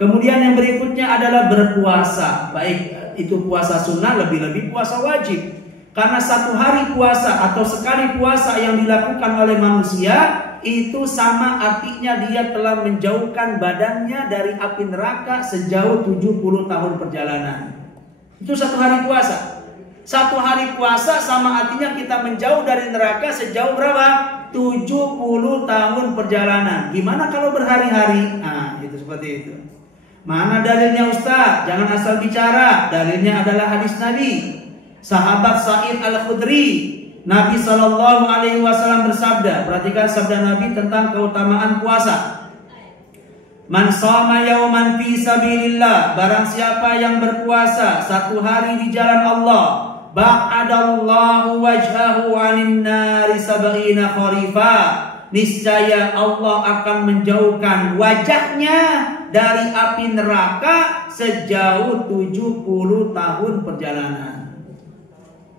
Kemudian yang berikutnya adalah berpuasa, baik itu puasa sunnah, lebih-lebih puasa wajib. Karena satu hari puasa atau sekali puasa yang dilakukan oleh manusia itu sama artinya dia telah menjauhkan badannya dari api neraka sejauh 70 tahun perjalanan. Itu satu hari puasa. Satu hari puasa sama artinya kita menjauh dari neraka sejauh berapa? 70 tahun perjalanan. Gimana kalau berhari-hari? Nah, itu seperti itu. Mana dalilnya Ustaz? Jangan asal bicara. Dalilnya adalah hadis Nabi. Sahabat Sa'id Al-Khudri, Nabi SAW bersabda, perhatikan sabda Nabi tentang keutamaan puasa. Man shoma yauman fi sabilillah, barang siapa yang berpuasa satu hari di jalan Allah, ba'adallahu wajhahu 'anil nari sab'ina kharifa, niscaya Allah akan menjauhkan wajahnya dari api neraka sejauh 70 tahun perjalanan.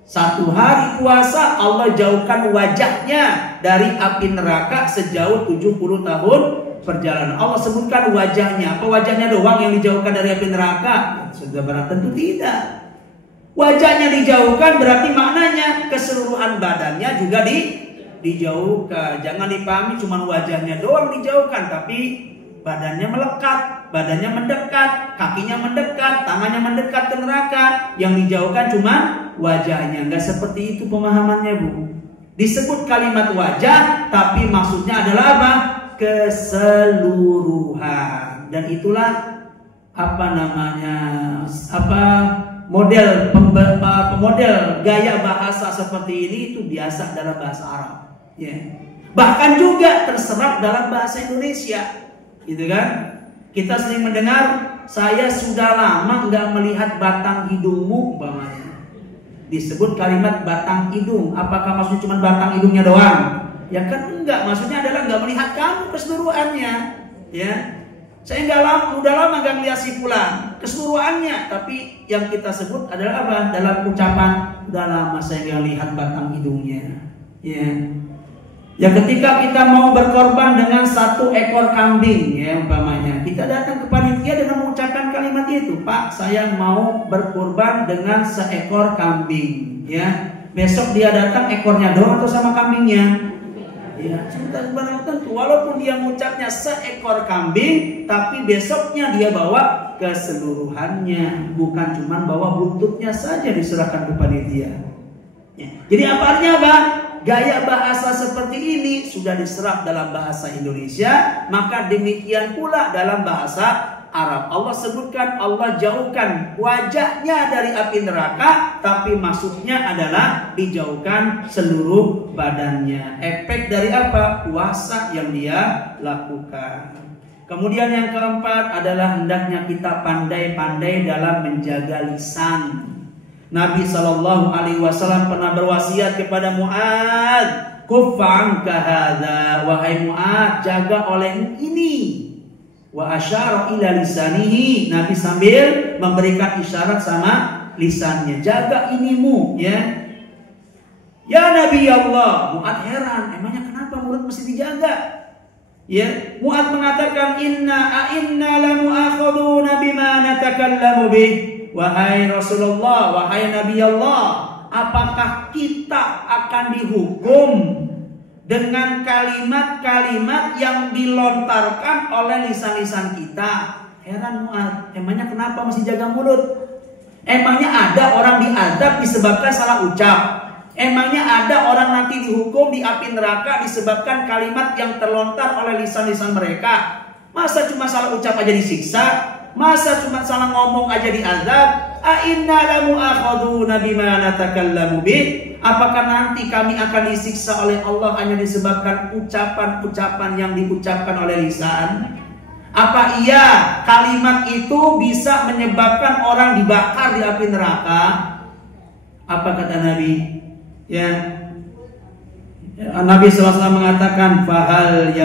Satu hari puasa Allah jauhkan wajahnya dari api neraka sejauh 70 tahun perjalanan. Allah sebutkan wajahnya. Apa wajahnya doang yang dijauhkan dari api neraka? Sudah barang tentu tidak. Wajahnya dijauhkan berarti maknanya keseluruhan badannya juga dijauhkan. Jangan dipahami cuma wajahnya doang dijauhkan, tapi badannya melekat, badannya mendekat, kakinya mendekat, tangannya mendekat ke neraka. Yang dijauhkan cuma wajahnya. Enggak seperti itu pemahamannya, Bu. Disebut kalimat wajah, tapi maksudnya adalah apa? Keseluruhan. Dan itulah model gaya bahasa seperti ini itu biasa dalam bahasa Arab, ya. Bahkan juga terserap dalam bahasa Indonesia, gitu kan? Kita sering mendengar, saya sudah lama nggak melihat batang hidungmu, umpamanya. Disebut kalimat batang hidung. Apakah maksudnya cuma batang hidungnya doang? Ya kan enggak, maksudnya adalah nggak melihat kamu keseluruhannya, ya. Saya udah lama nggak melihat si fulan keseluruhannya, tapi yang kita sebut adalah apa? Dalam ucapan, udah lama saya nggak lihat batang hidungnya, ya. Ya ketika kita mau berkorban dengan 1 ekor kambing, ya umpamanya, kita datang ke panitia dengan mengucapkan kalimat itu, Pak, saya mau berkorban dengan 1 ekor kambing, ya. Besok dia datang ekornya doang atau sama kambingnya? Ya, tentu walaupun dia mengucapnya 1 ekor kambing, tapi besoknya dia bawa keseluruhannya, bukan cuma bawa buntutnya saja diserahkan kepada dia. Ya. Jadi apa artinya, Bang? Gaya bahasa seperti ini sudah diserap dalam bahasa Indonesia, maka demikian pula dalam bahasa Arab. Allah sebutkan, Allah jauhkan wajahnya dari api neraka, tapi maksudnya adalah dijauhkan seluruh badannya. Efek dari apa? Puasa yang dia lakukan. Kemudian yang keempat adalah hendaknya kita pandai-pandai dalam menjaga lisan. Nabi SAW pernah berwasiat kepada Mu'adz, "Kuffa anka hadza," wahai Mu'adz, jaga oleh ini. Wa asyara ila lisanihi, Nabi sambil memberikan isyarat sama lisannya, jaga inimu, ya. Ya Nabi Allah, Mu'adz heran, emangnya kenapa mulut mesti dijaga? Ya, Mu'adz mengatakan, inna lamu'akhaduna bima natakallamu bih. Wahai Rasulullah, wahai Nabi Allah, apakah kita akan dihukum dengan kalimat-kalimat yang dilontarkan oleh lisan-lisan kita? Heran Mu'adz, emangnya kenapa mesti jaga mulut? Emangnya ada orang diazab disebabkan salah ucap? Emangnya ada orang nanti dihukum di api neraka disebabkan kalimat yang terlontar oleh lisan-lisan mereka? Masa cuma salah ucap aja disiksa? Masa cuma salah ngomong aja diazab? A'inna lamu'akhaduna bima natakallamu bih. Apakah nanti kami akan disiksa oleh Allah hanya disebabkan ucapan-ucapan yang diucapkan oleh lisan? Apa iya kalimat itu bisa menyebabkan orang dibakar di api neraka? Apa kata Nabi? Ya, Nabi SAW mengatakan, fahal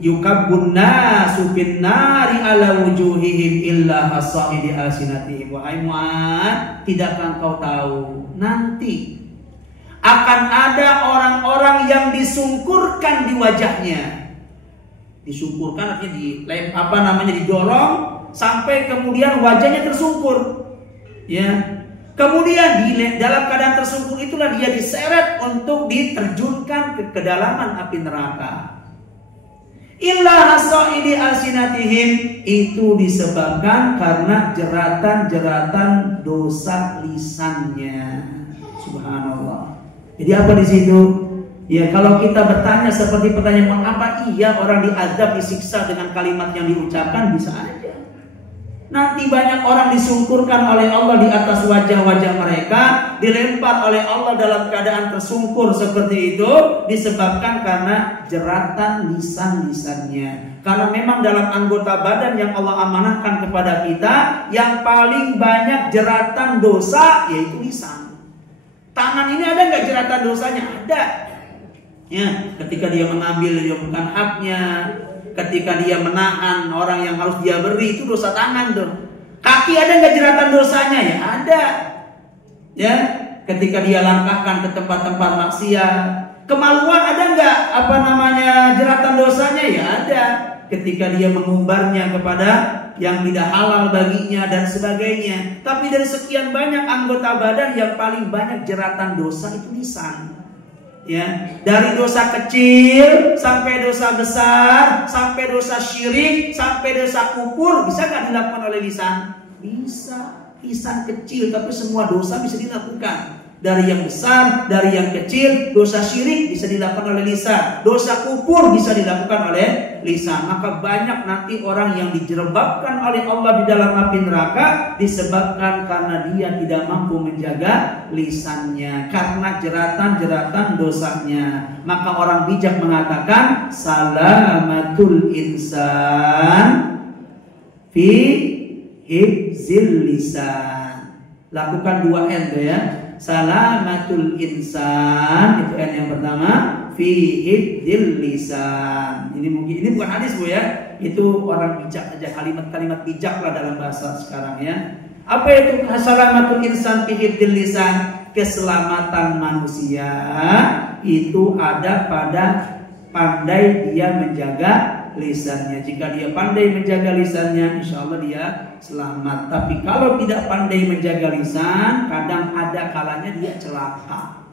yukabbun nasu fin nari ala wujuhihim illa hasaidi alsinatihim. Wahai Mu'adz, tidakkah engkau tahu nanti akan ada orang-orang yang disungkurkan di wajahnya. Disungkurkan artinya didorong sampai kemudian wajahnya tersungkur, ya. Kemudian dalam keadaan tersungkur itulah dia diseret untuk diterjunkan ke kedalaman api neraka. Illa hasaidi alsinatihim, itu disebabkan karena jeratan-jeratan dosa lisannya. Subhanallah. Jadi apa di situ? Ya, kalau kita bertanya seperti pertanyaan, mengapa iya orang diazab disiksa dengan kalimat yang diucapkan, bisa aja. Nanti banyak orang disungkurkan oleh Allah di atas wajah-wajah mereka, dilempar oleh Allah dalam keadaan tersungkur seperti itu, disebabkan karena jeratan lisan-lisannya. Karena memang dalam anggota badan yang Allah amanahkan kepada kita, yang paling banyak jeratan dosa yaitu lisan. Tangan ini ada nggak jeratan dosanya? Ada. Ya, ketika dia mengambil yang bukan haknya, ketika dia menahan orang yang harus dia beri, itu dosa tangan tuh. Kaki ada nggak jeratan dosanya? Ya ada. Ya, ketika dia langkahkan ke tempat-tempat maksiat. Kemaluan ada nggak jeratan dosanya? Ya ada. Ketika dia mengumbarnya kepada yang tidak halal baginya dan sebagainya. Tapi dari sekian banyak anggota badan, yang paling banyak jeratan dosa itu lisan. Ya, dari dosa kecil sampai dosa besar, sampai dosa syirik, sampai dosa kufur, bisa nggak dilakukan oleh lisan? Bisa. Lisan kecil tapi semua dosa bisa dilakukan. Dari yang besar, dari yang kecil. Dosa syirik bisa dilakukan oleh lisan, dosa kufur bisa dilakukan oleh lisan. Maka banyak nanti orang yang dijerebabkan oleh Allah di dalam api neraka disebabkan karena dia tidak mampu menjaga lisannya, karena jeratan-jeratan dosanya. Maka orang bijak mengatakan salamatul insan fi hifzil lisan. Lakukan 2 N tuh ya. Salamatul insan itu N yang pertama, fi hifzil lisan. Ini bukan hadis Bu ya. Itu orang bijak aja, kalimat-kalimat bijak lah dalam bahasa sekarang ya. Apa itu salamatul insan fi hifzil lisan? Keselamatan manusia itu ada pada pandai dia menjaga lisannya. Jika dia pandai menjaga lisannya, insya Allah dia selamat. Tapi kalau tidak pandai menjaga lisan, kadang ada kalanya dia celaka.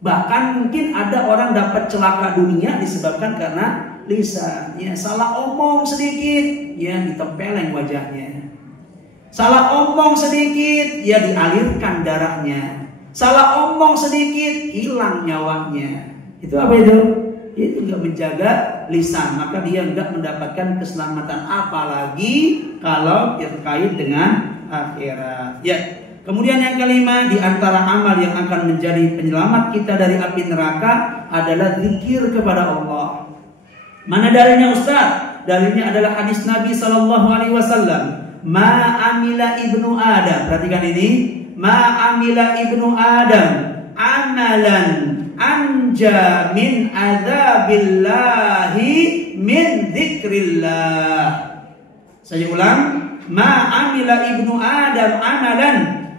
Bahkan mungkin ada orang dapat celaka dunia disebabkan karena lisan. Ya, salah omong sedikit, ya ditempeleng wajahnya. Salah omong sedikit, ya dialirkan darahnya. Salah omong sedikit, hilang nyawanya. Itu apa itu? Itu tidak menjaga lisan, maka dia enggak mendapatkan keselamatan, apalagi kalau terkait dengan akhirat. Ya. Kemudian yang kelima, di antara amal yang akan menjadi penyelamat kita dari api neraka adalah zikir kepada Allah. Mana dalilnya Ustaz? Dalilnya adalah hadis Nabi SAW. Ma amila ibnu Adam. Perhatikan ini. Ma amila ibnu Adam amalan anja min adzabillahi min dzikrillah. Saya ulang, ma amila ibnu Adam amalan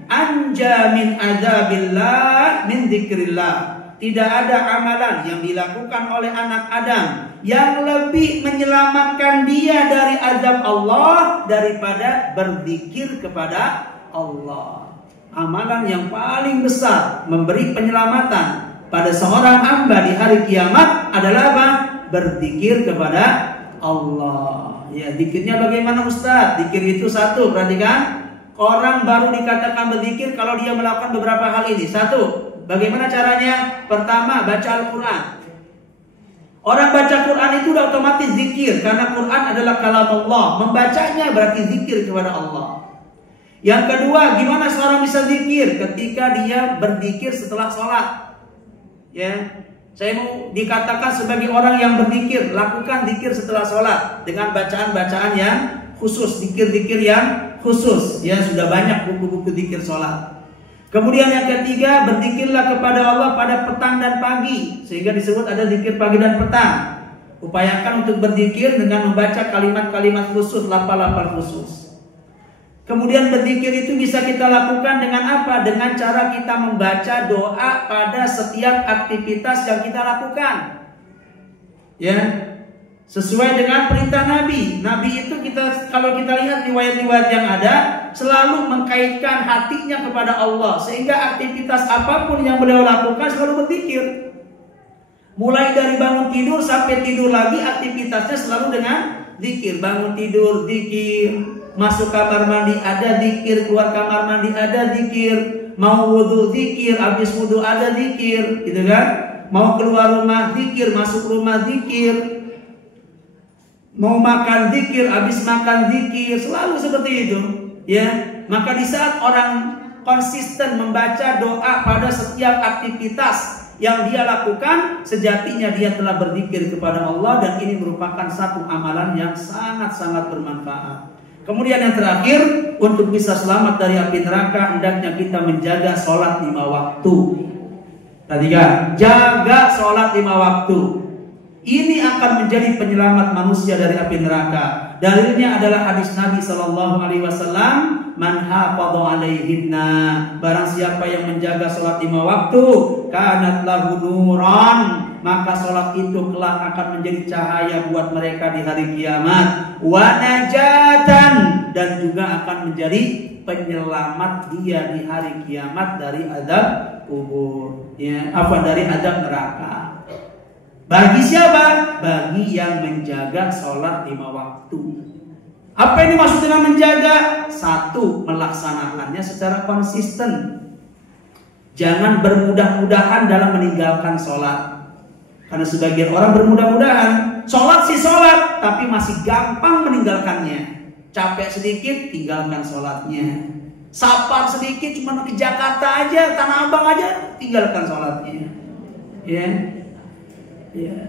anja min adzabillah min dzikrillah. Tidak ada amalan yang dilakukan oleh anak Adam yang lebih menyelamatkan dia dari azab Allah daripada berzikir kepada Allah. Amalan yang paling besar memberi penyelamatan pada seorang hamba di hari kiamat adalah apa? Berzikir kepada Allah. Ya, zikirnya bagaimana Ustaz? Zikir itu satu, perhatikan. Orang baru dikatakan berzikir kalau dia melakukan beberapa hal ini. Satu, bagaimana caranya? Pertama, baca Al-Quran. Orang baca Quran itu sudah otomatis zikir, karena Quran adalah kalam Allah. Membacanya berarti zikir kepada Allah. Yang kedua, gimana seorang bisa zikir? Ketika dia berzikir setelah sholat. Ya, saya mau dikatakan sebagai orang yang berzikir, lakukan zikir setelah sholat dengan bacaan-bacaan yang khusus, zikir-zikir yang khusus. Ya, sudah banyak buku-buku zikir sholat. Kemudian yang ketiga, berzikirlah kepada Allah pada petang dan pagi, sehingga disebut ada zikir pagi dan petang. Upayakan untuk berzikir dengan membaca kalimat-kalimat khusus, lafal-lafal khusus. Kemudian berzikir itu bisa kita lakukan dengan apa? Dengan cara kita membaca doa pada setiap aktivitas yang kita lakukan. Ya, sesuai dengan perintah Nabi. Nabi itu kalau kita lihat riwayat-riwayat yang ada, selalu mengkaitkan hatinya kepada Allah, sehingga aktivitas apapun yang beliau lakukan selalu berzikir. Mulai dari bangun tidur sampai tidur lagi, aktivitasnya selalu dengan zikir. Bangun tidur zikir, masuk kamar mandi ada zikir, keluar kamar mandi ada zikir, mau wudu zikir, habis wudu ada zikir, gitu kan? Mau keluar rumah zikir, masuk rumah zikir, mau makan zikir, habis makan zikir, selalu seperti itu. Ya, maka di saat orang konsisten membaca doa pada setiap aktivitas yang dia lakukan, sejatinya dia telah berzikir kepada Allah, dan ini merupakan satu amalan yang sangat-sangat bermanfaat. Kemudian yang terakhir, untuk bisa selamat dari api neraka, hendaknya kita menjaga sholat 5 waktu. Perhatikan, jaga sholat 5 waktu. Ini akan menjadi penyelamat manusia dari api neraka. Dalilnya adalah hadis Nabi SAW, man hafadha alaihinna, barang siapa yang menjaga sholat 5 waktu, kanat lahu nuran, maka sholat itu kelak akan menjadi cahaya buat mereka di hari kiamat, wa najatan, dan juga akan menjadi penyelamat dia di hari kiamat dari azab kubur, ya, dari azab neraka. Bagi siapa? Bagi yang menjaga sholat 5 waktu. Apa ini maksud dengan menjaga? Satu, melaksanakannya secara konsisten. Jangan bermudah-mudahan dalam meninggalkan sholat. Karena sebagian orang bermudah-mudahan, sholat sih sholat, tapi masih gampang meninggalkannya. Capek sedikit, tinggalkan sholatnya. Sapar sedikit, cuma ke Jakarta aja, Tanah Abang aja, tinggalkan sholatnya. Ya.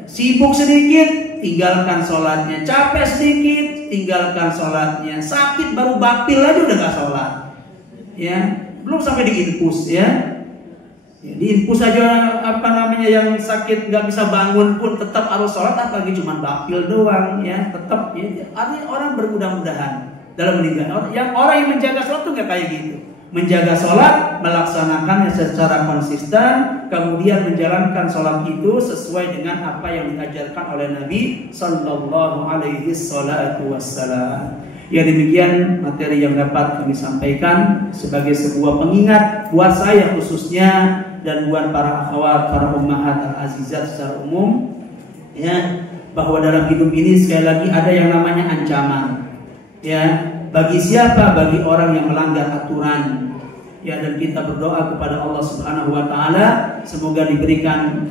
Sibuk sedikit, tinggalkan sholatnya. Capek sedikit, tinggalkan sholatnya. Sakit baru bapil aja udah gak sholat. Ya, belum sampai di infus ya. Di infus aja yang sakit nggak bisa bangun pun tetap harus sholat, apalagi cuma bapil doang ya, tetap ya. Artinya orang bermudah-mudahan dalam meninggal. Orang yang menjaga sholat tuh nggak kayak gitu. Menjaga sholat, melaksanakannya secara konsisten, kemudian menjalankan sholat itu sesuai dengan apa yang diajarkan oleh Nabi Sallallahu Alaihi Wasallam. Ya, demikian materi yang dapat kami sampaikan sebagai sebuah pengingat buat saya khususnya dan buat para akhwat, para ummahat al-azizat secara umum ya, bahwa dalam hidup ini sekali lagi ada yang namanya ancaman ya, bagi siapa? Bagi orang yang melanggar aturan ya, dan kita berdoa kepada Allah Subhanahu wa taala semoga diberikan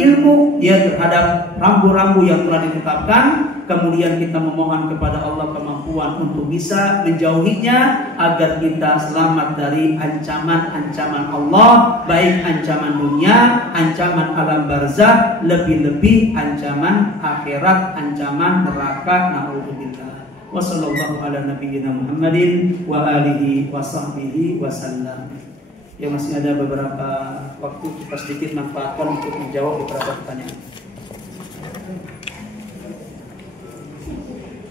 ilmu ya terhadap rambu-rambu yang telah ditetapkan. Kemudian kita memohon kepada Allah kemampuan untuk bisa menjauhinya agar kita selamat dari ancaman-ancaman Allah, baik ancaman dunia, ancaman alam barzakh, lebih-lebih ancaman akhirat, ancaman neraka. Na'udzubillah. Wassallallahu ala nabiyyina Muhammadin wa alihi wa sahbihi wasallam. Ya, masih ada beberapa waktu, kita sedikit manfaatkan untuk menjawab beberapa pertanyaan.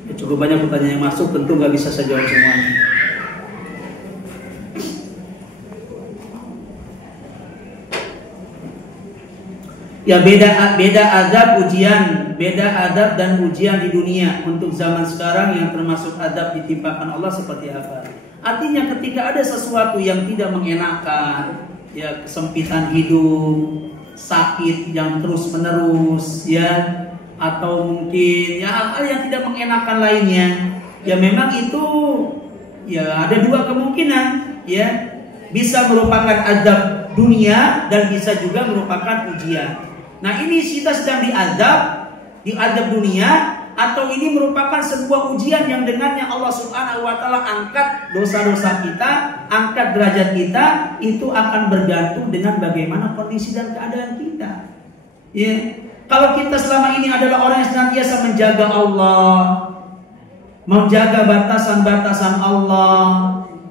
Ya, cukup banyak pertanyaan yang masuk, tentu nggak bisa saya jawab semuanya. Ya, beda adab dan ujian di dunia untuk zaman sekarang yang termasuk adab ditimpakan Allah seperti apa? Artinya ketika ada sesuatu yang tidak mengenakan, ya kesempitan hidup, sakit yang terus menerus, ya, atau mungkin ya hal-hal yang tidak mengenakan lainnya, ya memang itu ya ada dua kemungkinan, ya bisa merupakan adab dunia dan bisa juga merupakan ujian. Nah, ini kita sedang diadab dunia, atau ini merupakan sebuah ujian yang dengannya Allah Subhanahu wa taala angkat dosa-dosa kita, angkat derajat kita, itu akan bergantung dengan bagaimana kondisi dan keadaan kita. Ya. Kalau kita selama ini adalah orang yang senantiasa menjaga Allah, menjaga batasan-batasan Allah,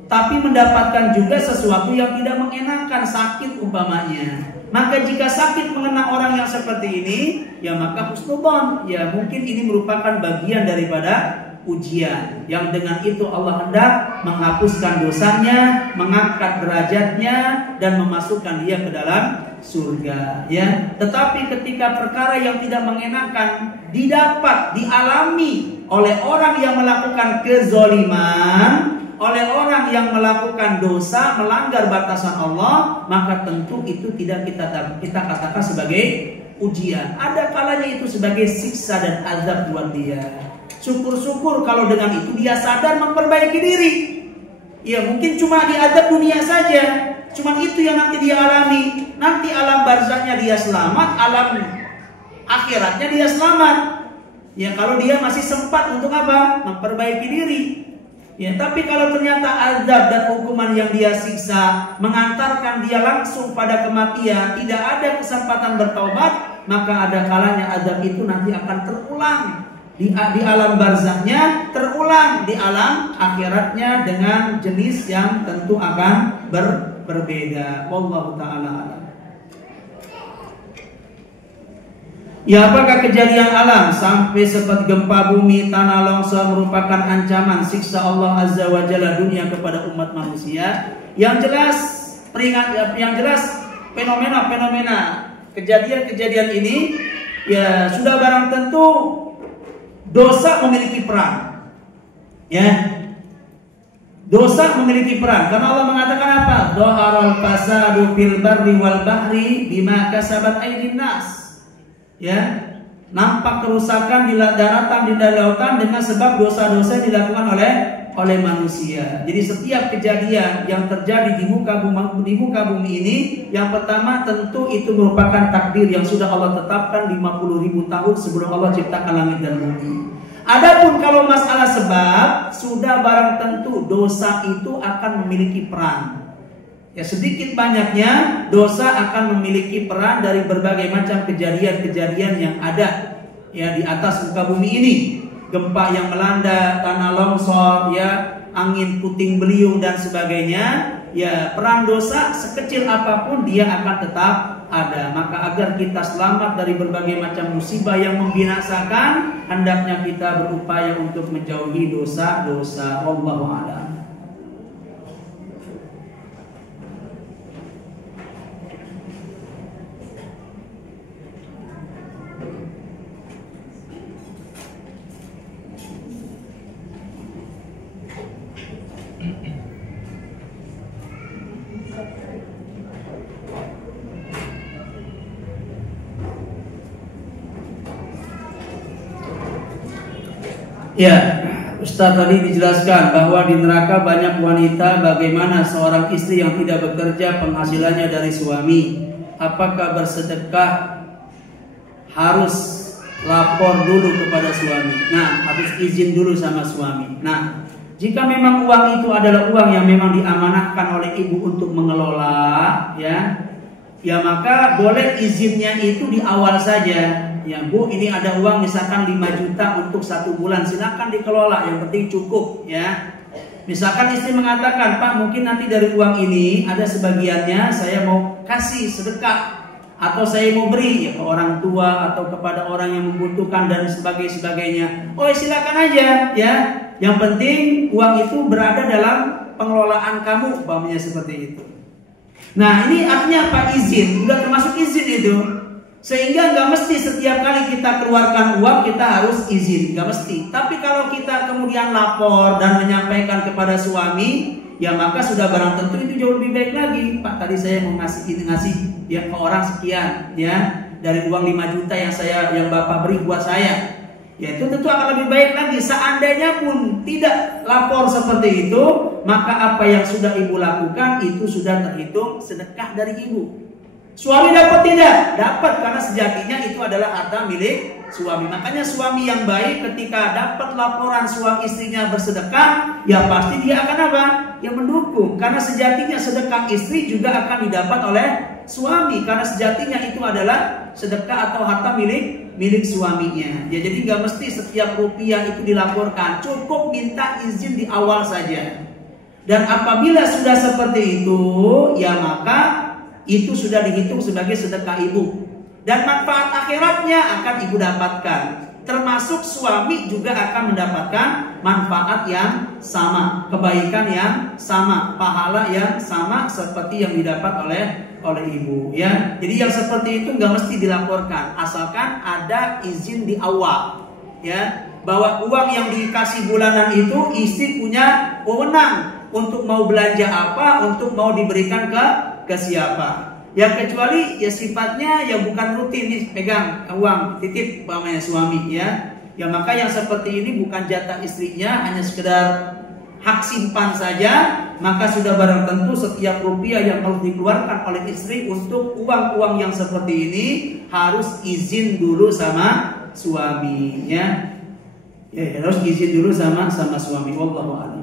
tapi mendapatkan juga sesuatu yang tidak mengenakan, sakit umpamanya, maka jika sakit mengenai orang yang seperti ini, ya maka husnudzon, ya mungkin ini merupakan bagian daripada ujian yang dengan itu Allah hendak menghapuskan dosanya, mengangkat derajatnya, dan memasukkan dia ke dalam surga. Ya, tetapi ketika perkara yang tidak mengenakan dialami oleh orang yang melakukan kezoliman, oleh orang yang melakukan dosa, melanggar batasan Allah, maka tentu itu tidak kita katakan sebagai ujian. Ada kalanya itu sebagai siksa dan azab buat dia. Syukur-syukur kalau dengan itu dia sadar memperbaiki diri. Ya mungkin cuma diadab dunia saja, cuma itu yang nanti dia alami. Nanti alam barzaknya dia selamat, alam akhiratnya dia selamat. Ya kalau dia masih sempat untuk apa? Memperbaiki diri. Ya, tapi kalau ternyata azab dan hukuman yang dia siksa mengantarkan dia langsung pada kematian, tidak ada kesempatan bertaubat, maka ada kalanya azab itu nanti akan terulang di alam barzaknya, terulang di alam akhiratnya dengan jenis yang tentu akan berbeda. Wallahu ta'ala a'lam. Ya, apakah kejadian alam sampai seperti gempa bumi, tanah longsor merupakan ancaman siksa Allah Azza wa Jalla dunia kepada umat manusia? Yang jelas fenomena kejadian-kejadian ini ya sudah barang tentu dosa memiliki peran. Ya. Dosa memiliki peran karena Allah mengatakan apa? Dhaharal fasadu fil barri wal bahri bima kasabat aydin nas. Ya, nampak kerusakan di daratan, di lautan dengan sebab dosa-dosa yang dilakukan oleh oleh manusia. Jadi setiap kejadian yang terjadi di muka bumi ini, yang pertama tentu itu merupakan takdir yang sudah Allah tetapkan 50.000 tahun sebelum Allah ciptakan langit dan bumi. Adapun kalau masalah sebab, sudah barang tentu dosa itu akan memiliki peran. Ya, sedikit banyaknya dosa akan memiliki peran dari berbagai macam kejadian-kejadian yang ada ya di atas muka bumi ini. Gempa yang melanda, tanah longsor, ya, angin puting beliung dan sebagainya. Ya, peran dosa sekecil apapun dia akan tetap ada. Maka agar kita selamat dari berbagai macam musibah yang membinasakan, hendaknya kita berupaya untuk menjauhi dosa-dosa. Wallahu a'lam. Ya, Ustaz tadi dijelaskan bahwa di neraka banyak wanita. Bagaimana seorang istri yang tidak bekerja penghasilannya dari suami? Apakah bersedekah harus lapor dulu kepada suami? Nah, harus izin dulu sama suami. Nah, jika memang uang itu adalah uang yang memang diamanahkan oleh ibu untuk mengelola, ya maka boleh izinnya itu di awal saja. Ya Bu, ini ada uang misalkan 5 juta untuk 1 bulan, silakan dikelola, yang penting cukup ya. Misalkan istri mengatakan, Pak mungkin nanti dari uang ini ada sebagiannya saya mau kasih sedekah, atau saya mau beri ya ke orang tua atau kepada orang yang membutuhkan dan sebagainya. Oh silakan aja ya. Yang penting uang itu berada dalam pengelolaan kamu, umpamanya seperti itu. Nah ini artinya apa? Izin, udah termasuk izin itu. Sehingga nggak mesti setiap kali kita keluarkan uang kita harus izin, nggak mesti. Tapi kalau kita kemudian lapor dan menyampaikan kepada suami, ya maka sudah barang tentu itu jauh lebih baik lagi. Pak tadi saya mau ngasih ya ke orang sekian ya dari uang 5 juta yang Bapak beri buat saya. Ya itu tentu akan lebih baik lagi. Seandainya pun tidak lapor seperti itu, maka apa yang sudah ibu lakukan itu sudah terhitung sedekah dari ibu. Suami dapat tidak? Dapat, karena sejatinya itu adalah harta milik suami. Makanya suami yang baik ketika dapat laporan suami istrinya bersedekah, ya pasti dia akan apa? Ya mendukung. Karena sejatinya sedekah istri juga akan didapat oleh suami. Karena sejatinya itu adalah sedekah atau harta milik suaminya. Ya jadi nggak mesti setiap rupiah itu dilaporkan. Cukup minta izin di awal saja. Dan apabila sudah seperti itu, ya maka itu sudah dihitung sebagai sedekah ibu. Dan manfaat akhiratnya akan ibu dapatkan. Termasuk suami juga akan mendapatkan manfaat yang sama, kebaikan yang sama, pahala yang sama seperti yang didapat oleh ibu ya. Jadi yang seperti itu nggak mesti dilaporkan, asalkan ada izin di awal ya, bahwa uang yang dikasih bulanan itu istri punya wewenang untuk mau belanja apa, untuk mau diberikan ke siapa. Ya kecuali ya sifatnya ya bukan rutin nih pegang uang titip umpamanya suami ya. Ya maka yang seperti ini bukan jatah istrinya, hanya sekedar hak simpan saja, maka sudah barang tentu setiap rupiah yang harus dikeluarkan oleh istri untuk uang-uang yang seperti ini harus izin dulu sama suami ya. Ya harus izin dulu sama suami. Wallahu a'lam.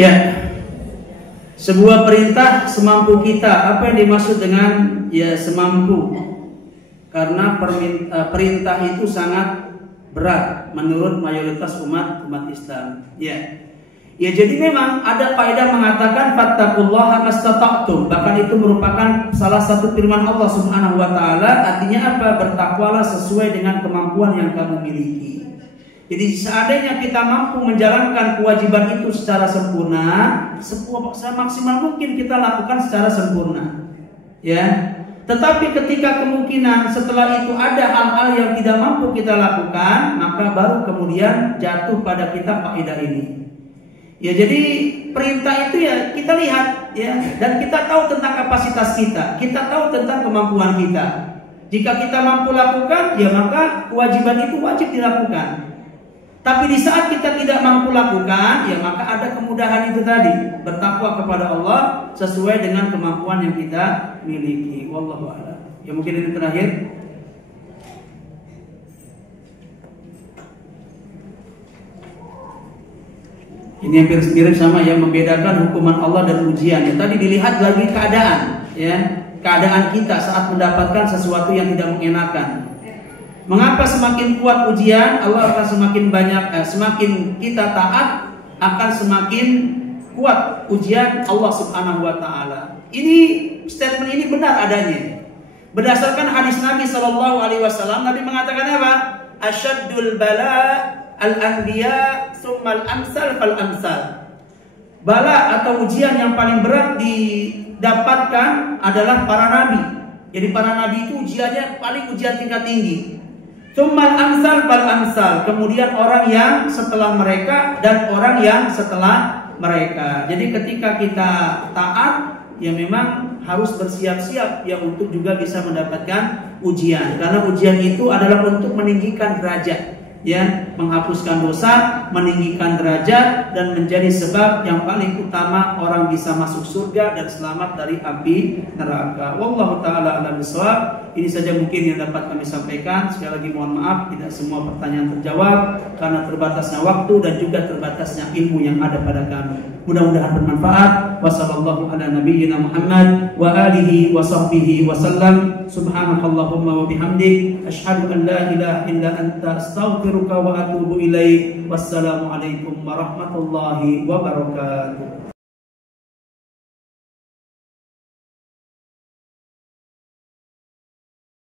Ya, sebuah perintah semampu kita. Apa yang dimaksud dengan ya semampu? Karena perintah itu sangat berat menurut mayoritas umat Islam. Ya jadi memang ada kaidah mengatakan fattaqullaha mastata'tum. Bahkan itu merupakan salah satu firman Allah Subhanahu wa taala, artinya apa? Bertakwalah sesuai dengan kemampuan yang kamu miliki. Jadi seandainya kita mampu menjalankan kewajiban itu secara sempurna, semaksimal mungkin kita lakukan secara sempurna. Ya. Tetapi ketika kemungkinan setelah itu ada hal-hal yang tidak mampu kita lakukan, maka baru kemudian jatuh pada kita faedah ini. Ya, jadi perintah itu ya kita lihat ya, dan kita tahu tentang kapasitas kita tahu tentang kemampuan kita. Jika kita mampu lakukan, ya maka kewajiban itu wajib dilakukan. Tapi di saat kita tidak mampu lakukan, ya maka ada kemudahan itu tadi, bertakwa kepada Allah sesuai dengan kemampuan yang kita miliki. Wallahu a'lam. Ya mungkin ini terakhir. Ini hampir mirip sama yang membedakan hukuman Allah dan ujian. Ya, tadi dilihat lagi keadaan, ya, keadaan kita saat mendapatkan sesuatu yang tidak mengenakan. Mengapa semakin kuat ujian, Allah akan semakin banyak, semakin kita taat, akan semakin kuat ujian Allah Subhanahu wa taala. Ini statement ini benar adanya. Berdasarkan hadis Nabi sallallahu alaihi wasallam, Nabi mengatakan apa? Asyaddul bala al-anbiya tsummal amsal fal amsal. Bala atau ujian yang paling berat didapatkan adalah para nabi. Jadi para nabi itu ujiannya paling ujian tingkat tinggi. Tsummal amsal fal amsal. Kemudian orang yang setelah mereka dan orang yang setelah mereka. Jadi ketika kita taat, ya memang harus bersiap-siap ya untuk juga bisa mendapatkan ujian. Karena ujian itu adalah untuk meninggikan derajat, ya, menghapuskan dosa, meninggikan derajat, dan menjadi sebab yang paling utama orang bisa masuk surga dan selamat dari api neraka. Wallahu taala a'lam bishawab. Ini saja mungkin yang dapat kami sampaikan. Sekali lagi mohon maaf tidak semua pertanyaan terjawab karena terbatasnya waktu dan juga terbatasnya ilmu yang ada pada kami. Mudah-mudahan bermanfaat. Wassallallahu ala nabiyyina Muhammad wa alihi wa sahbihi wasallam. Subhanakallahumma wa bihamdik asyhadu an la ilaha illa anta astaghfiruka wa atubu ilaik. Wassalamualaikum warahmatullahi wabarakatuh.